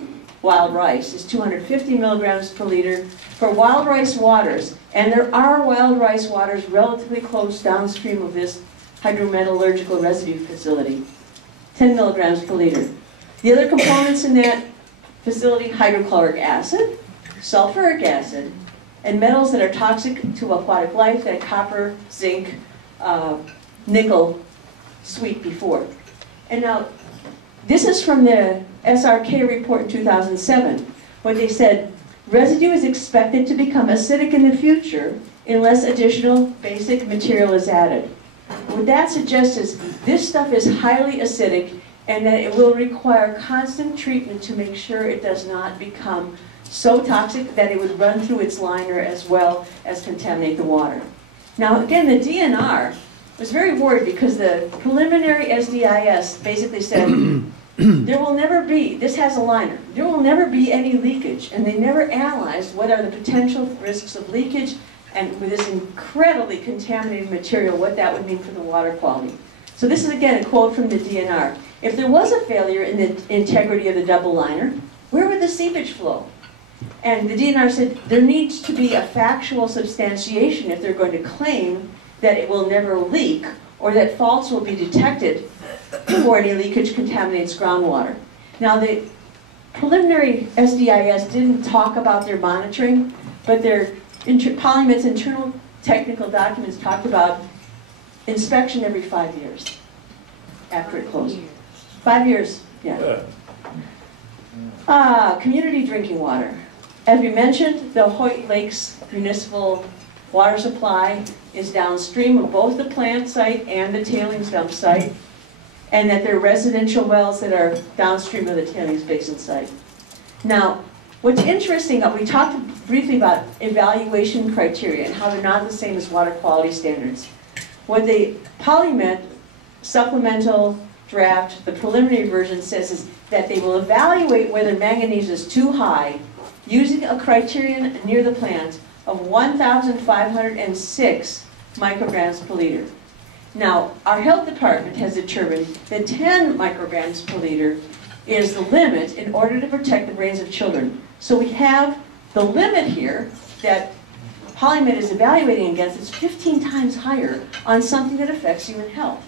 wild rice, is 250 milligrams per liter for wild rice waters. And there are wild rice waters relatively close downstream of this hydrometallurgical residue facility, 10 milligrams per liter. The other components in that facility, hydrochloric acid, sulfuric acid, and metals that are toxic to aquatic life, that copper, zinc, nickel, sweet before. And now, this is from the SRK report in 2007, where they said, residue is expected to become acidic in the future unless additional basic material is added. What that suggests is this stuff is highly acidic and that it will require constant treatment to make sure it does not become so toxic that it would run through its liner as well as contaminate the water. Now again, the DNR was very worried because the preliminary SDIS basically said there will never be, this has a liner, there will never be any leakage, and they never analyzed what are the potential risks of leakage and with this incredibly contaminated material, what that would mean for the water quality. So this is again a quote from the DNR. If there was a failure in the integrity of the double liner, where would the seepage flow? And the DNR said there needs to be a factual substantiation if they're going to claim that it will never leak or that faults will be detected before any leakage contaminates groundwater. Now the preliminary SDIS didn't talk about their monitoring, but their Polymet's internal technical documents talked about inspection every 5 years after it closed. 5 years, yeah. Community drinking water. As we mentioned, the Hoyt Lakes Municipal Water Supply is downstream of both the plant site and the tailings dump site, and that there are residential wells that are downstream of the tailings basin site. Now, what's interesting, we talked briefly about evaluation criteria and how they're not the same as water quality standards. What the Polymet supplemental draft, the preliminary version, says is that they will evaluate whether manganese is too high using a criterion near the plant of 1,506 micrograms per liter. Now, our health department has determined that 10 micrograms per liter is the limit in order to protect the brains of children. So we have the limit here that Polymet is evaluating against. It's 15 times higher on something that affects human health.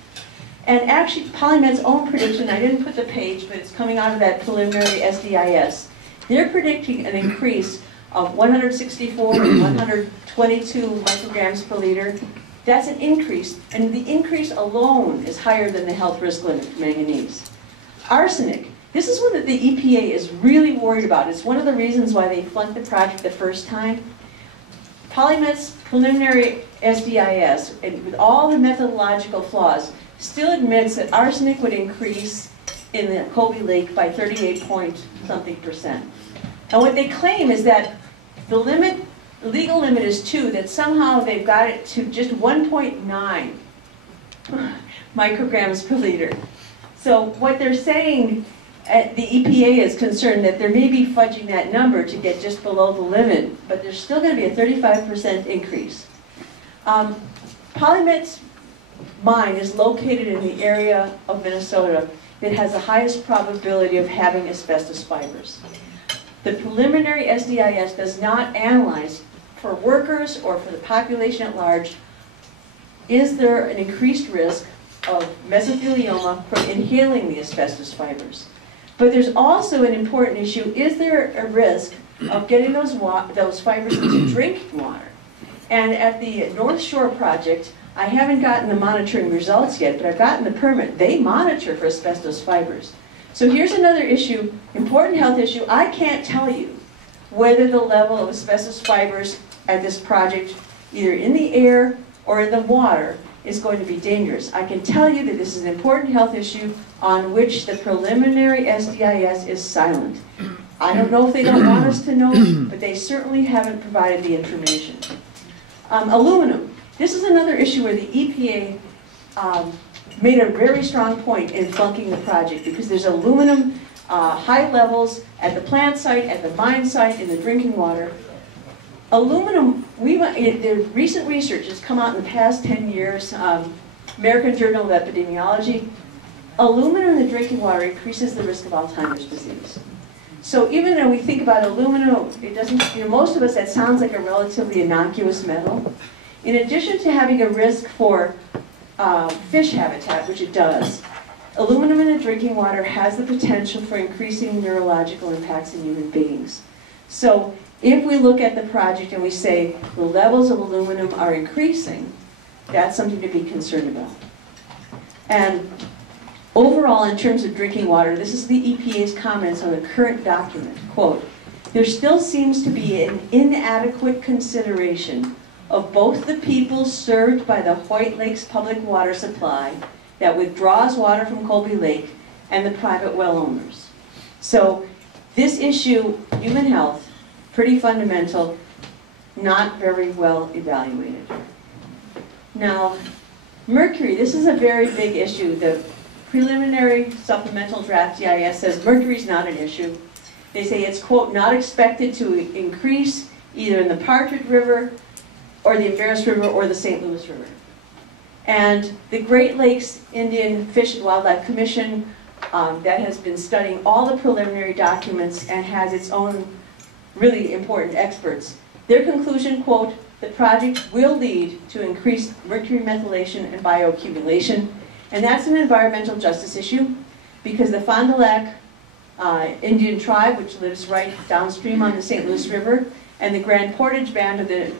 And actually, Polymet's own prediction, I didn't put the page, but it's coming out of that preliminary SDIS. They're predicting an increase of 164 and 122 micrograms per liter. That's an increase, and the increase alone is higher than the health risk limit for manganese. Arsenic. This is one that the EPA is really worried about. It's one of the reasons why they flunked the project the first time. Polymet's preliminary SDIS, and with all the methodological flaws, still admits that arsenic would increase in the Kobe Lake by 38-point-something%. And what they claim is that the limit, the legal limit is 2, that somehow they've got it to just 1.9 micrograms per liter. So what they're saying, the EPA is concerned that there may be fudging that number to get just below the limit, but there's still going to be a 35% increase. Polymet's mine is located in the area of Minnesota that has the highest probability of having asbestos fibers. The preliminary SDIS does not analyze for workers or for the population at large, is there an increased risk of mesothelioma from inhaling the asbestos fibers? But there's also an important issue, is there a risk of getting those fibers into drinking water? And at the North Shore project, I haven't gotten the monitoring results yet, but I've gotten the permit. They monitor for asbestos fibers. So here's another issue, important health issue. I can't tell you whether the level of asbestos fibers at this project, either in the air or in the water, is going to be dangerous. I can tell you that this is an important health issue on which the preliminary SDIS is silent. I don't know if they don't want us to know, but they certainly haven't provided the information. Aluminum. This is another issue where the EPA made a very strong point in flunking the project because there's aluminum high levels at the plant site, at the mine site, in the drinking water. Aluminum, the recent research has come out in the past 10 years, American Journal of Epidemiology. Aluminum in the drinking water increases the risk of Alzheimer's disease. So even though we think about aluminum, it doesn't, most of us, that sounds like a relatively innocuous metal. In addition to having a risk for fish habitat, which it does, aluminum in the drinking water has the potential for increasing neurological impacts in human beings. So if we look at the project and we say the levels of aluminum are increasing, that's something to be concerned about. And overall, in terms of drinking water, this is the EPA's comments on the current document. Quote, there still seems to be an inadequate consideration of both the people served by the White Lakes Public Water Supply that withdraws water from Colby Lake and the private well owners. So this issue, human health, pretty fundamental, not very well evaluated. Now, mercury, this is a very big issue. The preliminary supplemental draft EIS says mercury is not an issue. They say it's, quote, not expected to increase either in the Partridge River or the Embarrass River or the St. Louis River. And the Great Lakes Indian Fish and Wildlife Commission that has been studying all the preliminary documents and has its own really important experts. Their conclusion, quote, the project will lead to increased mercury methylation and bioaccumulation. And that's an environmental justice issue because the Fond du Lac Indian tribe, which lives right downstream on the St. Louis River, and the Grand Portage Band of the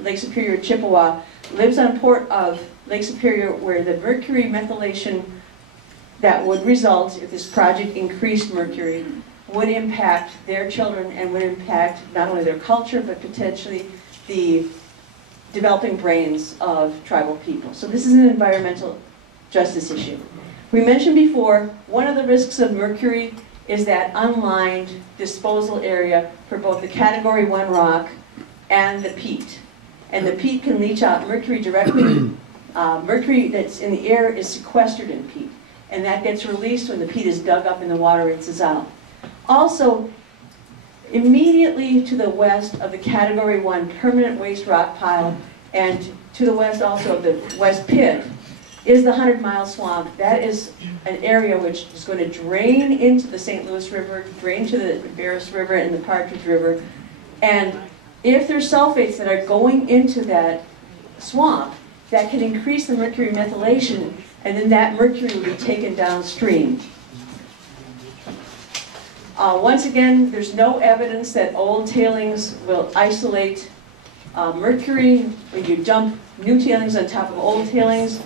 Lake Superior Chippewa lives on port of Lake Superior, where the mercury methylation that would result if this project increased mercury would impact their children and would impact not only their culture but potentially the developing brains of tribal people. So this is an environmental justice issue. We mentioned before, one of the risks of mercury is that unlined disposal area for both the Category 1 rock and the peat. And the peat can leach out mercury directly. Mercury that's in the air is sequestered in peat, and that gets released when the peat is dug up and the water rinses out. Also, immediately to the west of the Category 1 permanent waste rock pile, and to the west also of the West Pit, is the 100-mile swamp. That is an area which is going to drain into the St. Louis River, drain to the Embarrass River and the Partridge River. And if there's sulfates that are going into that swamp, that can increase the mercury methylation, and then that mercury will be taken downstream. Once again, there's no evidence that old tailings will isolate mercury when you dump new tailings on top of old tailings.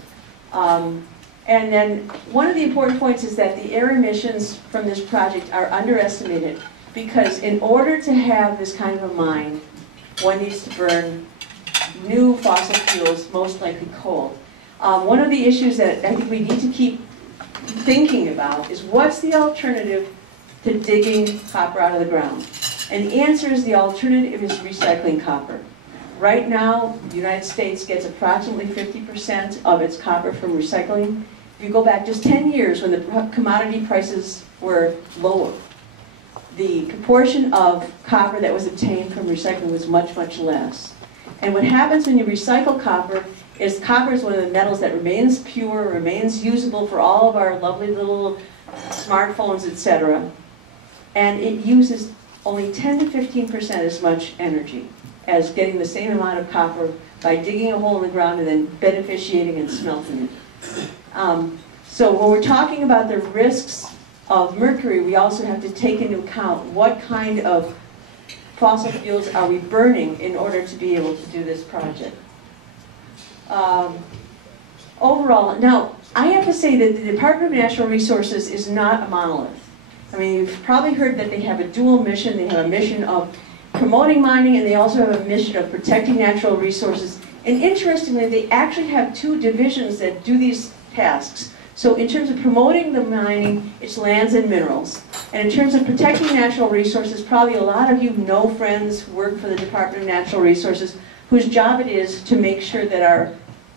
And then one of the important points is that the air emissions from this project are underestimated because in order to have this kind of a mine, one needs to burn new fossil fuels, most likely coal. One of the issues that I think we need to keep thinking about is what's the alternative to digging copper out of the ground? And the answer is the alternative is recycling copper. Right now, the United States gets approximately 50% of its copper from recycling. If you go back just 10 years when the commodity prices were lower, the proportion of copper that was obtained from recycling was much, much less. And what happens when you recycle copper is one of the metals that remains pure, remains usable for all of our lovely little smartphones, etc. And it uses only 10 to 15% as much energy as getting the same amount of copper by digging a hole in the ground and then beneficiating and smelting it. So when we're talking about the risks of mercury, we also have to take into account what kind of fossil fuels are we burning in order to be able to do this project. Overall, now, I have to say that the Department of Natural Resources is not a monolith. I mean, you've probably heard that they have a dual mission. They have a mission of promoting mining, and they also have a mission of protecting natural resources. And interestingly, they actually have two divisions that do these tasks. So in terms of promoting the mining, it's lands and minerals. And in terms of protecting natural resources, probably a lot of you know friends who work for the Department of Natural Resources whose job it is to make sure that our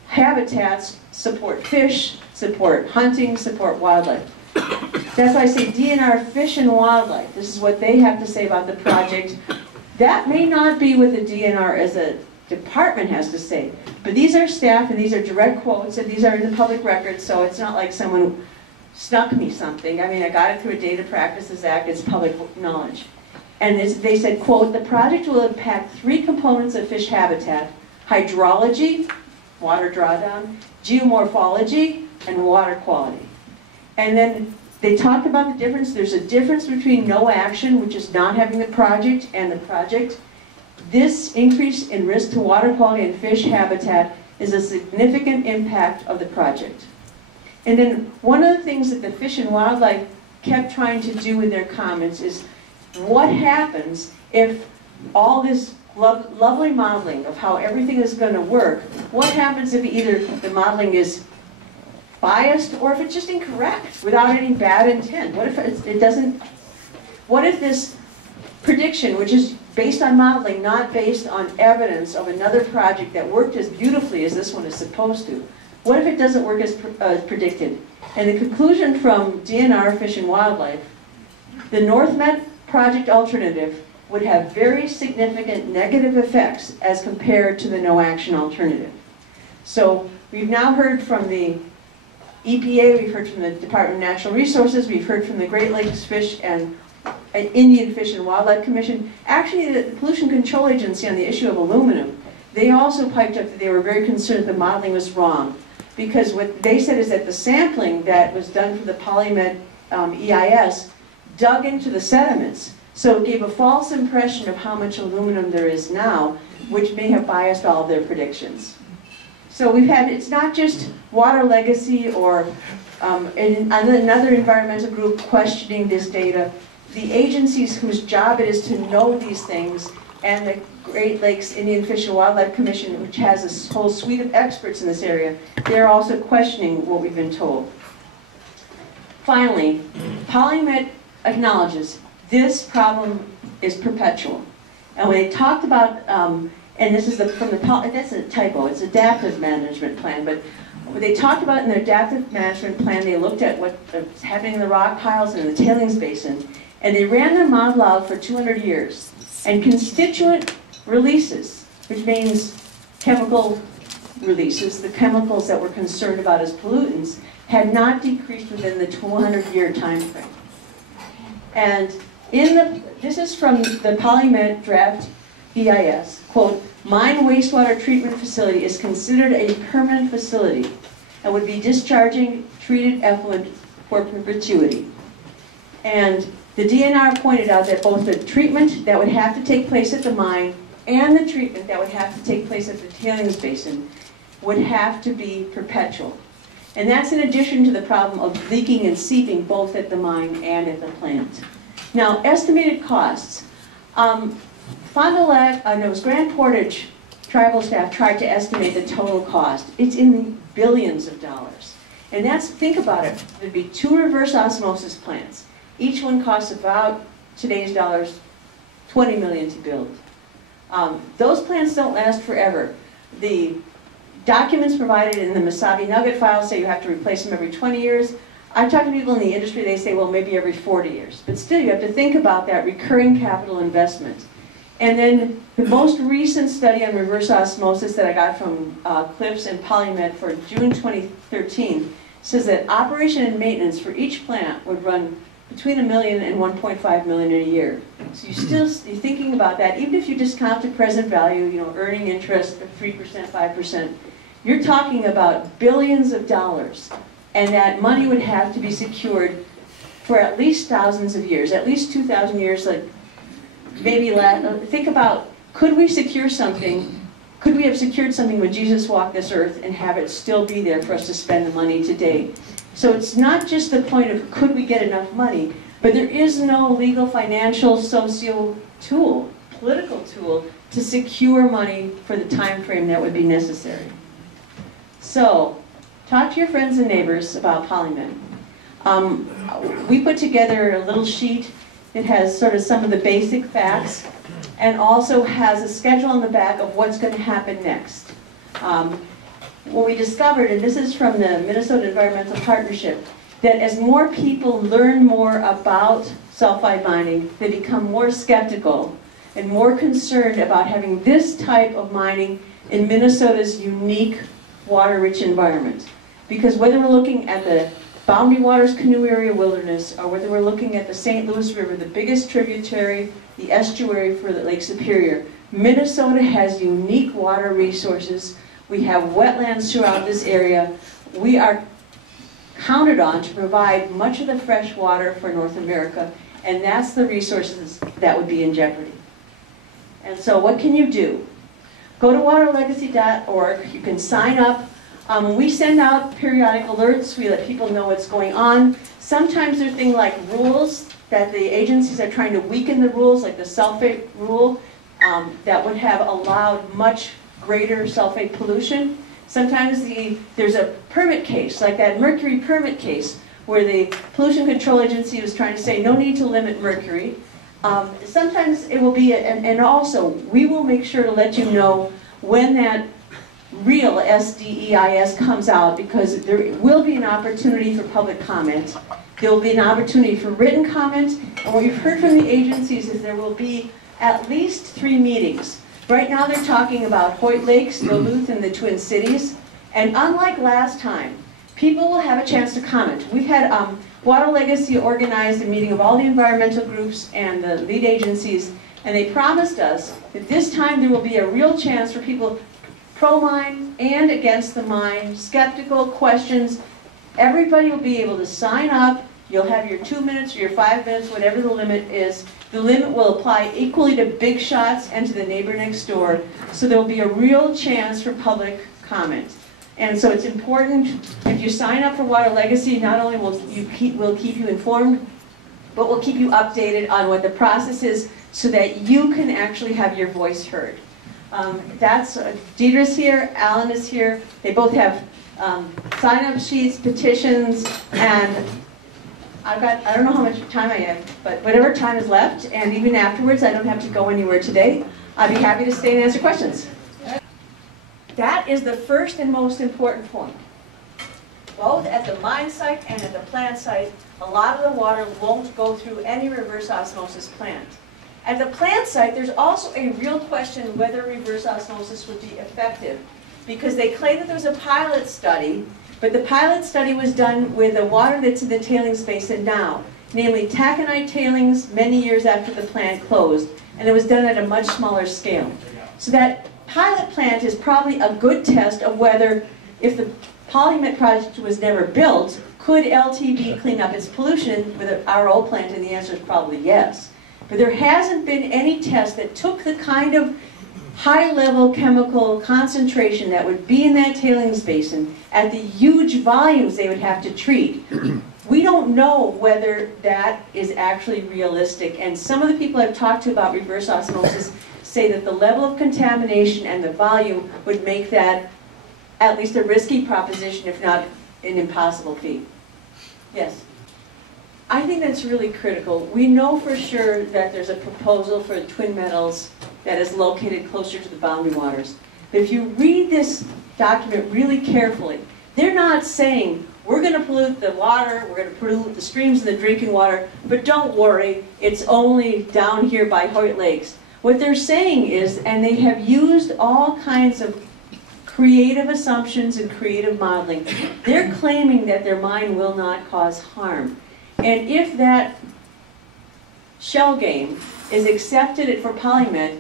habitats support fish, support hunting, support wildlife. That's why I say DNR Fish and Wildlife. This is what they have to say about the project. That may not be what the DNR as a department has to say, but these are staff and these are direct quotes and these are in the public record, so it's not like someone snuck me something. I mean, I got it through a Data Practices Act, it's public knowledge. And they said, quote, the project will impact 3 components of fish habitat: hydrology, water drawdown, geomorphology, and water quality. And then They talked about the difference. There's a difference between no action, which is not having the project, and the project. This increase in risk to water quality and fish habitat is a significant impact of the project. And then one of the things that the Fish and Wildlife kept trying to do in their comments is, what happens if all this lovely modeling of how everything is going to work, what happens if either the modeling is biased or if it's just incorrect without any bad intent? What if it doesn't, what if this prediction, which is based on modeling, not based on evidence of another project that worked as beautifully as this one is supposed to, what if it doesn't work as predicted? And the conclusion from DNR Fish and Wildlife, the NorthMet project alternative would have very significant negative effects as compared to the no action alternative. So we've now heard from the EPA, we've heard from the Department of Natural Resources, we've heard from the Great Lakes Fish and Indian Fish and Wildlife Commission. Actually, the Pollution Control Agency on the issue of aluminum, they also piped up that they were very concerned that the modeling was wrong. Because what they said is that the sampling that was done for the Polymet EIS dug into the sediments. So it gave a false impression of how much aluminum there is now, which may have biased all of their predictions. So we've had, it's not just Water Legacy or another environmental group questioning this data. The agencies whose job it is to know these things, and the Great Lakes Indian Fish and Wildlife Commission, which has a whole suite of experts in this area, they're also questioning what we've been told. Finally, Polymet acknowledges this problem is perpetual. And when they talked about, and this is that's a typo, it's adaptive management plan, but what they talked about in their adaptive management plan, they looked at what's happening in the rock piles and in the tailings basin, and they ran their model out for 200 years. And constituent releases, which means chemical releases, the chemicals that we're concerned about as pollutants, had not decreased within the 200-year time frame. And this is from the Polymet draft EIS, quote, mine wastewater treatment facility is considered a permanent facility and would be discharging treated effluent for perpetuity. And the DNR pointed out that both the treatment that would have to take place at the mine and the treatment that would have to take place at the tailings basin would have to be perpetual. And that's in addition to the problem of leaking and seeping both at the mine and at the plant. Now, estimated costs. Fond du Lac, it was Grand Portage tribal staff tried to estimate the total cost. It's in the billions of dollars. And that's, think about it, there'd be 2 reverse osmosis plants. Each one costs about, today's dollars, $20 million to build. Those plants don't last forever. The documents provided in the Maccabee Nugget file say you have to replace them every 20 years. I've talked to people in the industry, they say, well, maybe every 40 years. But still, you have to think about that recurring capital investment. And then the most recent study on reverse osmosis that I got from Cliffs and Polymet for June 2013 says that operation and maintenance for each plant would run between $1 million and $1.5 million a year. So you're thinking about that, even if you discount the present value, earning interest of 3%, 5%, you're talking about billions of dollars. And that money would have to be secured for at least thousands of years, at least 2,000 years, like maybe less. Think about, could we secure something, could we have secured something when Jesus walked this earth and have it still be there for us to spend the money today? So it's not just the point of could we get enough money, but there is no legal, financial, socio tool, political tool to secure money for the time frame that would be necessary. So, talk to your friends and neighbors about Polymet. We put together a little sheet that has sort of some of the basic facts and also has a schedule on the back of what's going to happen next. What we discovered, and this is from the Minnesota Environmental Partnership, that as more people learn more about sulfide mining, they become more skeptical and more concerned about having this type of mining in Minnesota's unique water-rich environment. Because whether we're looking at the Boundary Waters Canoe Area Wilderness, or whether we're looking at the St. Louis River, the biggest tributary, the estuary for the Lake Superior, Minnesota has unique water resources. We have wetlands throughout this area. We are counted on to provide much of the fresh water for North America, and that's the resources that would be in jeopardy. And so what can you do? Go to waterlegacy.org. You can sign up. We send out periodic alerts. We let people know what's going on. Sometimes there are things like rules that the agencies are trying to weaken the rules, like the sulfate rule, that would have allowed much greater sulfate pollution. Sometimes there's a permit case, like that mercury permit case, where the Pollution Control Agency was trying to say no need to limit mercury. Sometimes it will be, and also we will make sure to let you know when that real SDEIS comes out, because there will be an opportunity for public comment. There will be an opportunity for written comment, and what we've heard from the agencies is there will be at least 3 meetings. Right now they're talking about Hoyt Lakes, Duluth, and the Twin Cities, and unlike last time, people will have a chance to comment. We've had Water Legacy organized a meeting of all the environmental groups and the lead agencies, and they promised us that this time there will be a real chance for people pro-mine and against the mine, skeptical, questions. Everybody will be able to sign up. You'll have your 2 minutes or your 5 minutes, whatever the limit is. The limit will apply equally to big shots and to the neighbor next door, so there will be a real chance for public comment. And so it's important, if you sign up for Water Legacy, not only will we'll keep you informed, but we'll keep you updated on what the process is so that you can actually have your voice heard. Deidre's here, Alan is here. They both have sign-up sheets, petitions, and I don't know how much time I have, but whatever time is left, and even afterwards, I don't have to go anywhere today. I'd be happy to stay and answer questions. That is the first and most important point. Both at the mine site and at the plant site, a lot of the water won't go through any reverse osmosis plant. At the plant site, there's also a real question whether reverse osmosis would be effective, because they claim that there was a pilot study, but the pilot study was done with the water that's in the tailings basin now, namely taconite tailings many years after the plant closed, and it was done at a much smaller scale. So that pilot plant is probably a good test of whether, if the Polymet project was never built, could LTV clean up its pollution with an RO plant, and the answer is probably yes. But there hasn't been any test that took the kind of high-level chemical concentration that would be in that tailings basin at the huge volumes they would have to treat. We don't know whether that is actually realistic, and some of the people I've talked to about reverse osmosis say that the level of contamination and the volume would make that at least a risky proposition, if not an impossible feat. Yes? I think that's really critical. We know for sure that there's a proposal for twin metals that is located closer to the boundary waters. But if you read this document really carefully, they're not saying, we're going to pollute the water, we're going to pollute the streams and the drinking water, but don't worry, it's only down here by Hoyt Lakes. What they're saying is, and they have used all kinds of creative assumptions and creative modeling, they're claiming that their mine will not cause harm. And if that shell game is accepted for Polymet,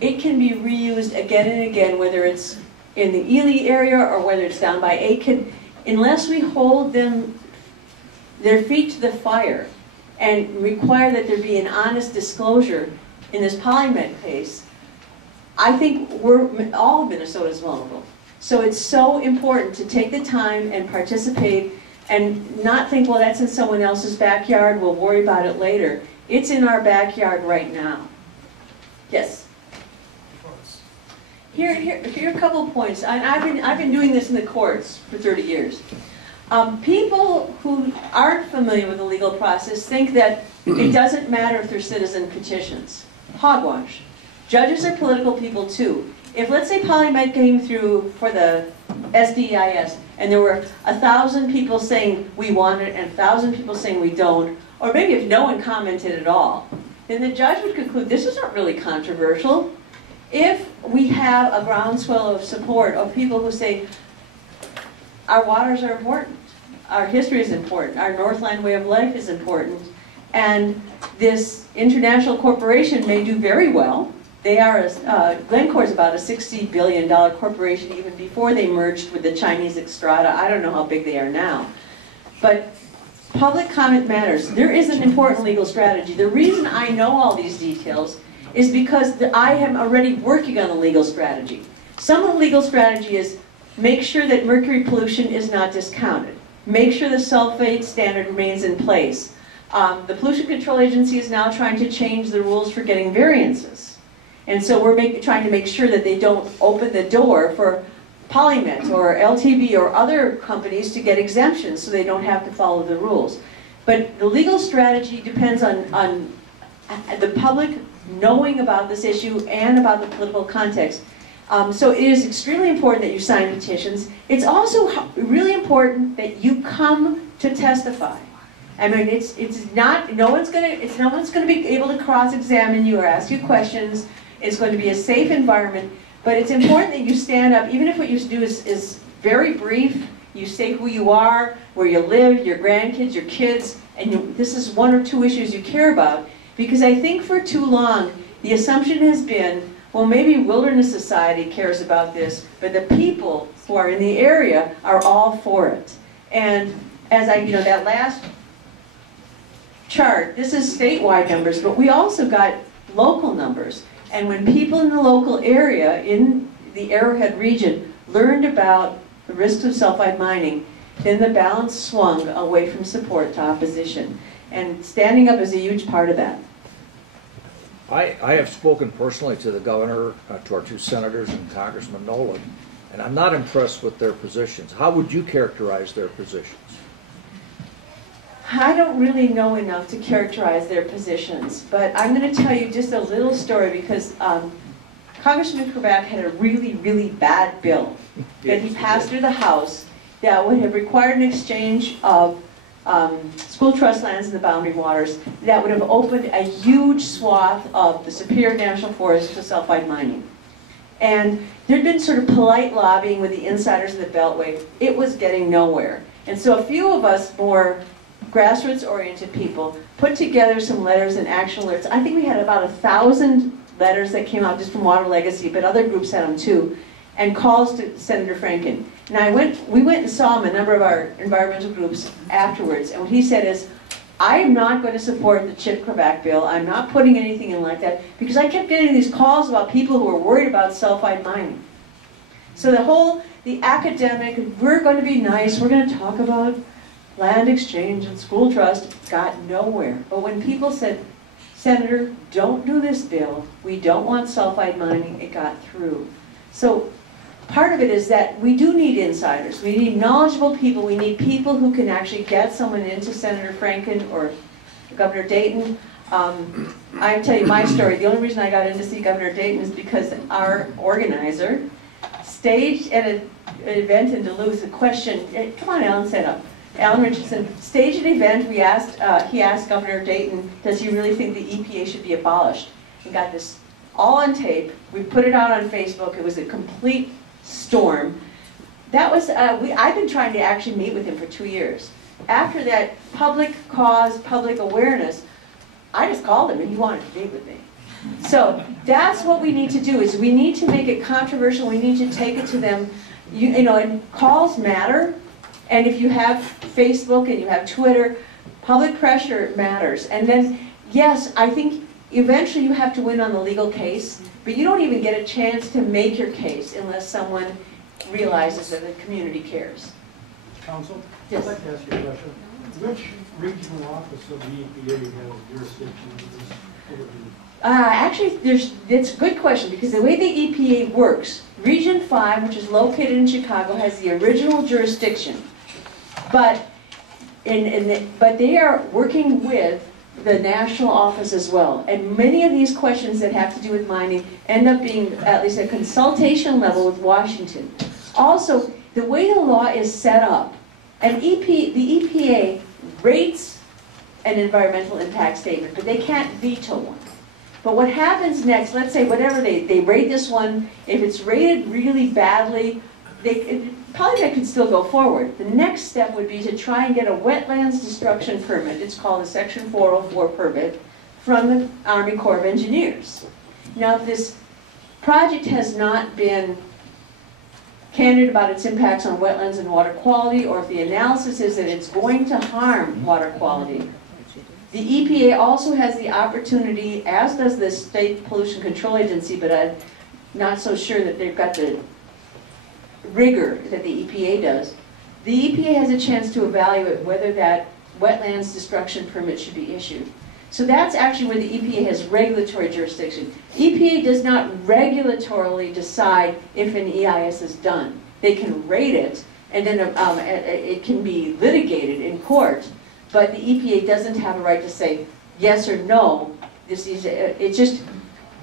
it can be reused again and again, whether it's in the Ely area or whether it's down by Aiken, unless we hold their feet to the fire and require that there be an honest disclosure in this Polymet case. I think all of Minnesota is vulnerable. So it's so important to take the time and participate and not think, well, that's in someone else's backyard, we'll worry about it later. It's in our backyard right now. Yes? Here are a couple of points. I've been doing this in the courts for 30 years. People who aren't familiar with the legal process think that it doesn't matter if they're citizen petitions. Hogwash. Judges are political people too. If, let's say, Polymet came through for the SDEIS, and there were 1,000 people saying we want it and 1,000 people saying we don't, or maybe if no one commented at all, then the judge would conclude this isn't really controversial. If we have a groundswell of support of people who say our waters are important, our history is important, our Northland way of life is important, and this international corporation may do very well. They are, Glencore is about a $60 billion corporation even before they merged with the Chinese Xstrata. I don't know how big they are now. But public comment matters. There is an important legal strategy. The reason I know all these details is because I am already working on a legal strategy. Some of the legal strategy is make sure that mercury pollution is not discounted. Make sure the sulfate standard remains in place. The Pollution Control Agency is now trying to change the rules for getting variances. And so we're trying to make sure that they don't open the door for Polymet or LTV or other companies to get exemptions so they don't have to follow the rules. But the legal strategy depends on the public knowing about this issue and about the political context. So it is extremely important that you sign petitions. It's also really important that you come to testify. I mean, no one's going to be able to cross-examine you or ask you questions. It's going to be a safe environment, but it's important that you stand up, even if what you do is very brief. You say who you are, where you live, your grandkids, your kids, and this is one or two issues you care about. Because I think for too long, the assumption has been, well, maybe Wilderness Society cares about this, but the people who are in the area are all for it. And as that last chart, this is statewide numbers, but we also got local numbers. And when people in the local area, in the Arrowhead region, learned about the risks of sulfide mining, then the balance swung away from support to opposition. And standing up is a huge part of that. I have spoken personally to the governor, to our two senators and Congressman Nolan, and I'm not impressed with their positions. How would you characterize their positions? I don't really know enough to characterize their positions, but I'm going to tell you just a little story because Congressman Krabak had a really, really bad bill that he passed through the House that would have required an exchange of school trust lands in the boundary waters that would have opened a huge swath of the Superior National Forest to sulfide mining. And there'd been sort of polite lobbying with the insiders of the Beltway. It was getting nowhere. And so a few of us more grassroots-oriented people put together some letters and action alerts. I think we had about 1,000 letters that came out just from Water Legacy, but other groups had them too, and calls to Senator Franken. And we went and saw him, a number of our environmental groups afterwards, and what he said is, I am not going to support the Chip Krabak bill. I'm not putting anything in like that, because I kept getting these calls about people who were worried about sulfide mining. So the academic, we're going to be nice, we're going to talk about land exchange and school trust, got nowhere. But when people said, Senator, don't do this bill, we don't want sulfide mining, it got through. So part of it is that we do need insiders. We need knowledgeable people. We need people who can actually get someone into Senator Franken or Governor Dayton. I tell you my story. The only reason I got in to see Governor Dayton is because our organizer staged at an event in Duluth a question. Come on, Alan, stand up. Alan Richardson staged an event. He asked Governor Dayton, does he really think the EPA should be abolished? He got this all on tape. We put it out on Facebook. It was a complete storm. That was, I've been trying to actually meet with him for 2 years. After that public cause, public awareness, I just called him and he wanted to meet with me. So that's what we need to do, is we need to make it controversial. We need to take it to them. And calls matter. And if you have Facebook and you have Twitter, public pressure matters. And then, yes, I think eventually you have to win on the legal case, but you don't even get a chance to make your case unless someone realizes that the community cares. Counsel? Yes. I'd like to ask you a question. Which regional office of the EPA has jurisdiction in this overview? Actually, it's a good question, because the way the EPA works, Region 5, which is located in Chicago, has the original jurisdiction. But they are working with the national office as well. And many of these questions that have to do with mining end up being at least a consultation level with Washington. Also, the way the law is set up, the EPA rates an environmental impact statement, but they can't veto one. But what happens next, let's say whatever they rate this one, if it's rated really badly, Polymet could still go forward. The next step would be to try and get a wetlands destruction permit. It's called a Section 404 permit from the Army Corps of Engineers. Now, if this project has not been candid about its impacts on wetlands and water quality, or if the analysis is that it's going to harm water quality. The EPA also has the opportunity, as does the State Pollution Control Agency, but I'm not so sure that they've got the rigor that the EPA does. The EPA has a chance to evaluate whether that wetlands destruction permit should be issued. So that's actually where the EPA has regulatory jurisdiction. EPA does not regulatorily decide if an EIS is done. They can rate it, and then it can be litigated in court, but the EPA doesn't have a right to say yes or no. This is, it's just,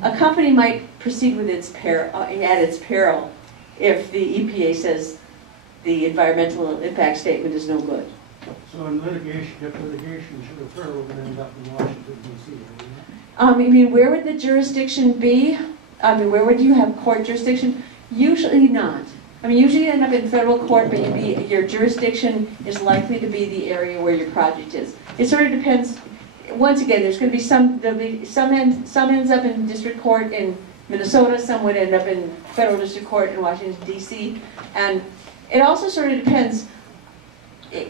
a company might proceed with its at its peril if the EPA says the environmental impact statement is no good. So in litigation, if litigation should occur, we're going to end up in Washington, D.C. I mean, where would the jurisdiction be? I mean, where would you have court jurisdiction? Usually not. I mean, usually you end up in federal court, but your jurisdiction is likely to be the area where your project is. It sort of depends. Once again, there's going to be some ends up in district court in Minnesota, some would end up in federal district court in Washington, D.C. And it also sort of depends.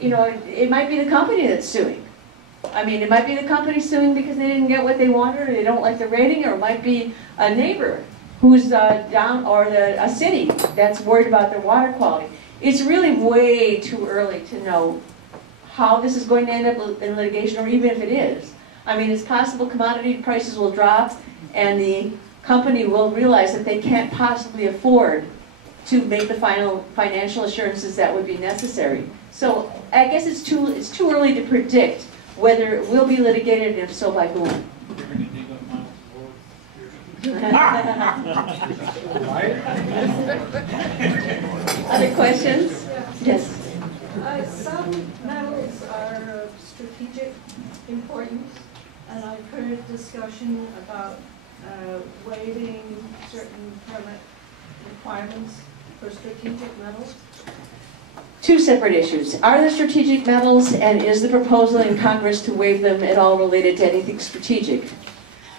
You know, it might be the company that's suing. I mean, it might be the company suing because they didn't get what they wanted, or they don't like the rating, or it might be a neighbor who's down, or a city that's worried about their water quality. It's really way too early to know how this is going to end up in litigation, or even if it is. I mean, it's possible commodity prices will drop, and the company will realize that they can't possibly afford to make the final financial assurances that would be necessary. So I guess it's too early to predict whether it will be litigated, and if so, by whom. Other questions? Yes. Some metals are of strategic importance, and I've heard discussion about waiving certain permit requirements for strategic metals. Two separate issues. Are there strategic metals, and is the proposal in Congress to waive them at all related to anything strategic?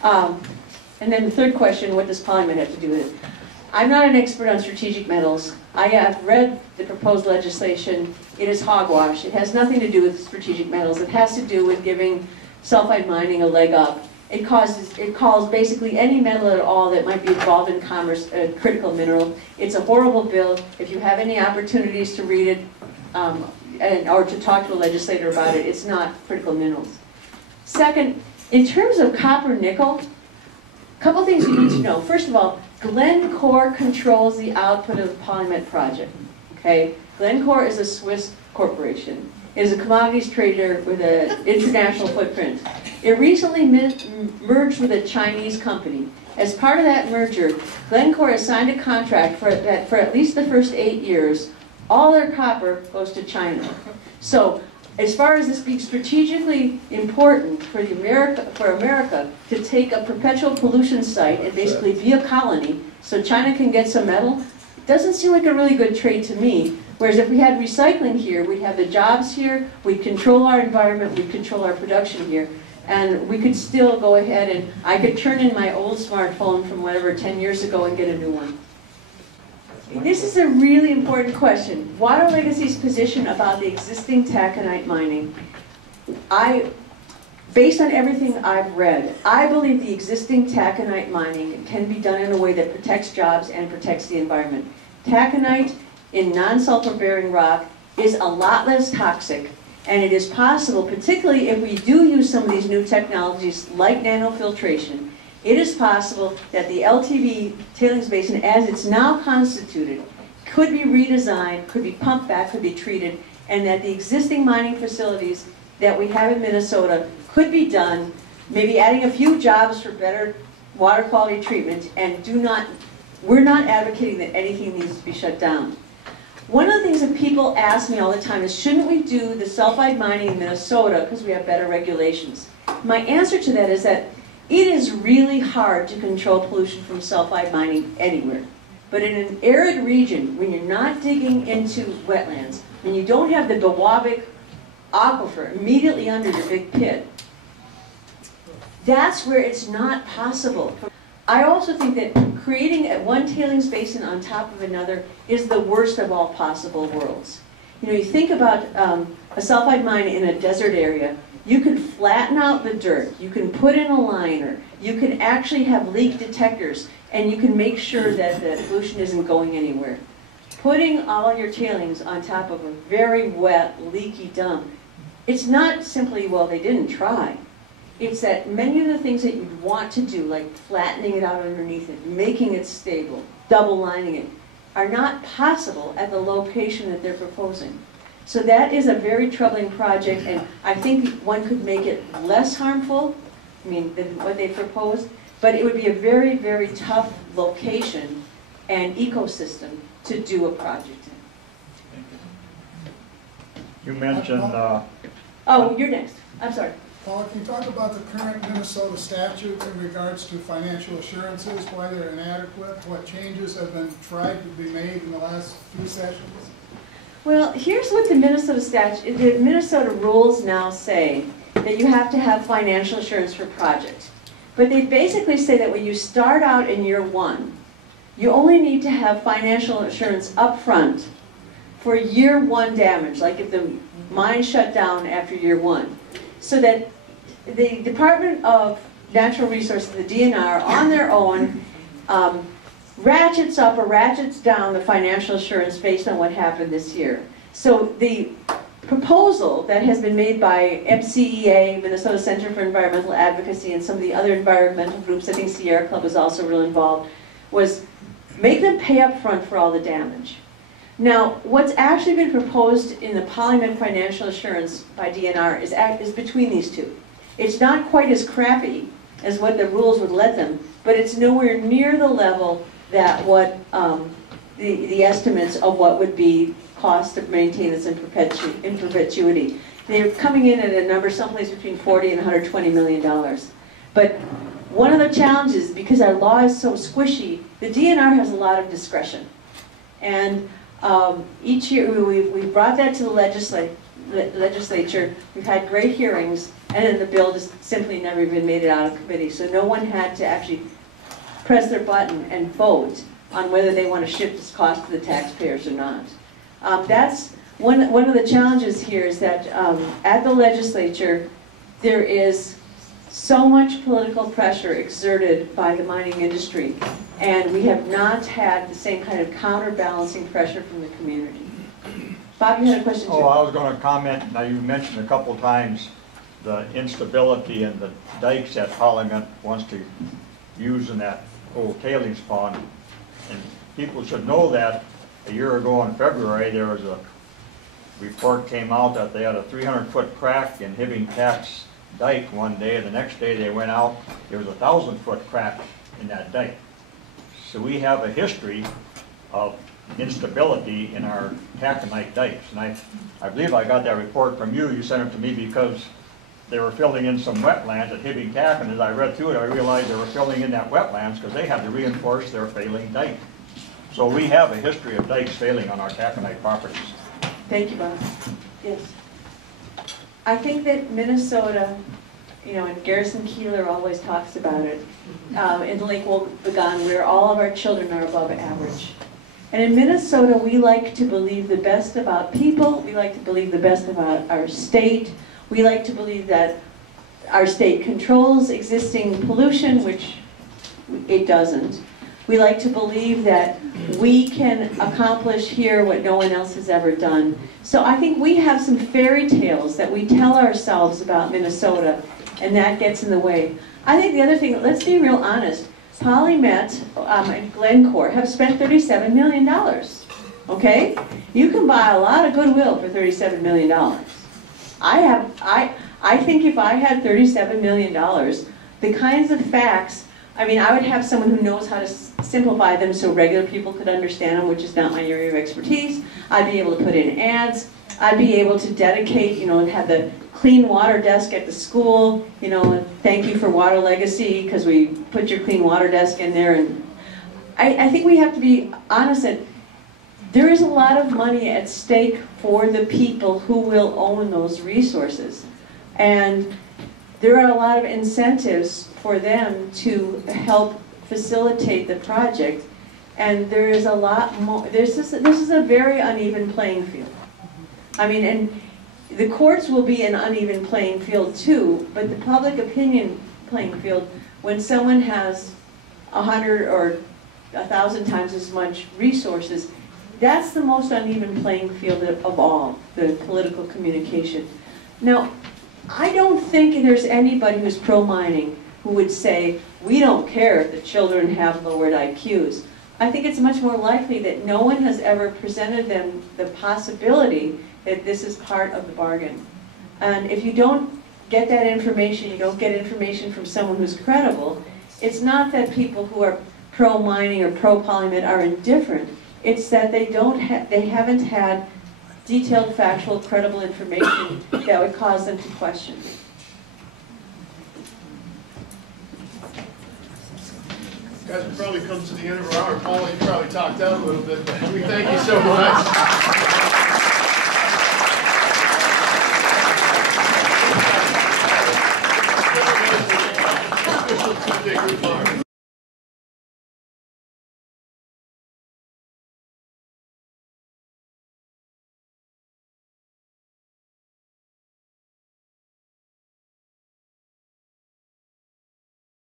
And then the third question, what does Polymet have to do with it? I'm not an expert on strategic metals. I have read the proposed legislation. It is hogwash. It has nothing to do with strategic metals. It has to do with giving sulfide mining a leg up. It calls basically any metal at all that might be involved in commerce a critical mineral. It's a horrible bill. If you have any opportunities to read it or to talk to a legislator about it, it's not critical minerals. Second, in terms of copper nickel, a couple things you need to know. First of all, Glencore controls the output of the Polymet project. Okay? Glencore is a Swiss corporation. It is a commodities trader with an international footprint. It recently merged with a Chinese company. As part of that merger, Glencore has signed a contract for at least the first 8 years, all their copper goes to China. So, as far as this being strategically important for America to take a perpetual pollution site and basically be a colony so China can get some metal, doesn't seem like a really good trade to me. Whereas if we had recycling here, we'd have the jobs here, we'd control our environment, we'd control our production here, and we could still go ahead and I could turn in my old smartphone from whatever 10 years ago and get a new one. This is a really important question. Water Legacy's position about the existing taconite mining. Based on everything I've read, I believe the existing taconite mining can be done in a way that protects jobs and protects the environment. Taconite in non-sulfur bearing rock is a lot less toxic, and it is possible, particularly if we do use some of these new technologies like nanofiltration, it is possible that the LTV tailings basin as it's now constituted could be redesigned, could be pumped back, could be treated, and that the existing mining facilities that we have in Minnesota could be done, maybe adding a few jobs for better water quality treatment, and we're not advocating that anything needs to be shut down. One of the things that people ask me all the time is, shouldn't we do the sulfide mining in Minnesota because we have better regulations? My answer to that is that it is really hard to control pollution from sulfide mining anywhere. But in an arid region, when you're not digging into wetlands, when you don't have the Biwabic aquifer immediately under your big pit, that's where it's not possible. I also think that creating one tailings basin on top of another is the worst of all possible worlds. You know, you think about a sulfide mine in a desert area, you can flatten out the dirt, you can put in a liner, you can actually have leak detectors, and you can make sure that the pollution isn't going anywhere. Putting all your tailings on top of a very wet, leaky dump, it's not simply, well, they didn't try. It's that many of the things that you'd want to do, like flattening it out underneath it, making it stable, double lining it, are not possible at the location that they're proposing. So that is a very troubling project, and I think one could make it less harmful, than what they proposed, but it would be a very, very tough location and ecosystem to do a project in. You mentioned... oh, you're next. I'm sorry. Paula, can you talk about the current Minnesota statute in regards to financial assurances, why they're inadequate, what changes have been tried to be made in the last few sessions? Well, here's what the Minnesota statute, the Minnesota rules now say, that you have to have financial assurance for projects. But they basically say that when you start out in year one, you only need to have financial assurance up front for year one damage, like if the mine shut down after year one. So that the Department of Natural Resources, the DNR, on their own, ratchets up or ratchets down the financial assurance based on what happened this year. So the proposal that has been made by MCEA, Minnesota Center for Environmental Advocacy, and some of the other environmental groups, I think Sierra Club was also real involved, was make them pay up front for all the damage. Now, what's actually been proposed in the Polymet financial assurance by DNR is between these two. It's not quite as crappy as what the rules would let them, but it's nowhere near the level that what the estimates of what would be cost to maintain this in perpetuity. They're coming in at a number someplace between $40 and $120 million. But one of the challenges, because our law is so squishy, the DNR has a lot of discretion. And each year we've brought that to the legislature, we've had great hearings, and then the bill just simply never even made it out of committee. So no one had to actually press their button and vote on whether they want to shift this cost to the taxpayers or not. That's one of the challenges here is that at the legislature there is so much political pressure exerted by the mining industry, and we have not had the same kind of counterbalancing pressure from the community. Bob, you had a question too? Oh, I was going to comment. Now, you mentioned a couple times the instability in the dikes that Polymet wants to use in that old tailings pond. And people should know that a year ago in February, there was a report came out that they had a 300-foot crack in Hibbing Tax dike one day, and the next day they went out, there was a 1,000-foot crack in that dike. So we have a history of instability in our taconite dikes. And I believe I got that report from you. You sent it to me because they were filling in some wetlands at Hibbing Tac, and as I read through it, I realized they were filling in that wetlands because they had to reinforce their failing dike. So we have a history of dikes failing on our taconite properties. Thank you, Bob. Yes. I think that Minnesota, and Garrison Keillor always talks about it, in Lake Wobegon, where all of our children are above average. And in Minnesota, we like to believe the best about people, we like to believe the best about our state, we like to believe that our state controls existing pollution, which it doesn't. We like to believe that we can accomplish here what no one else has ever done. So I think we have some fairy tales that we tell ourselves about Minnesota, and that gets in the way. I think the other thing, let's be real honest, Polymet and Glencore have spent $37 million, okay? You can buy a lot of goodwill for $37 million. I think if I had $37 million, the kinds of facts, I would have someone who knows how to simplify them so regular people could understand them, which is not my area of expertise. I'd be able to put in ads. I'd be able to dedicate, and have the clean water desk at the school, thank you for Water Legacy, because we put your clean water desk in there. And I think we have to be honest that there is a lot of money at stake for the people who will own those resources. And there are a lot of incentives for them to help facilitate the project. And there is a lot more, this is a very uneven playing field. I mean, and the courts will be an uneven playing field too, but the public opinion playing field, when someone has 100 or 1,000 times as much resources, that's the most uneven playing field of all, the political communication. Now, I don't think there's anybody who's pro-mining who would say, we don't care if the children have lowered IQs. I think it's much more likely that no one has ever presented them the possibility that this is part of the bargain. And if you don't get that information, you don't get information from someone who's credible, it's not that people who are pro-mining or pro-Polymet are indifferent. It's that they haven't had detailed, factual, credible information that would cause them to question. Guys, we've probably come to the end of our hour. Paula, you probably talked out a little bit, but we thank you so much. Official Tuesday group hour.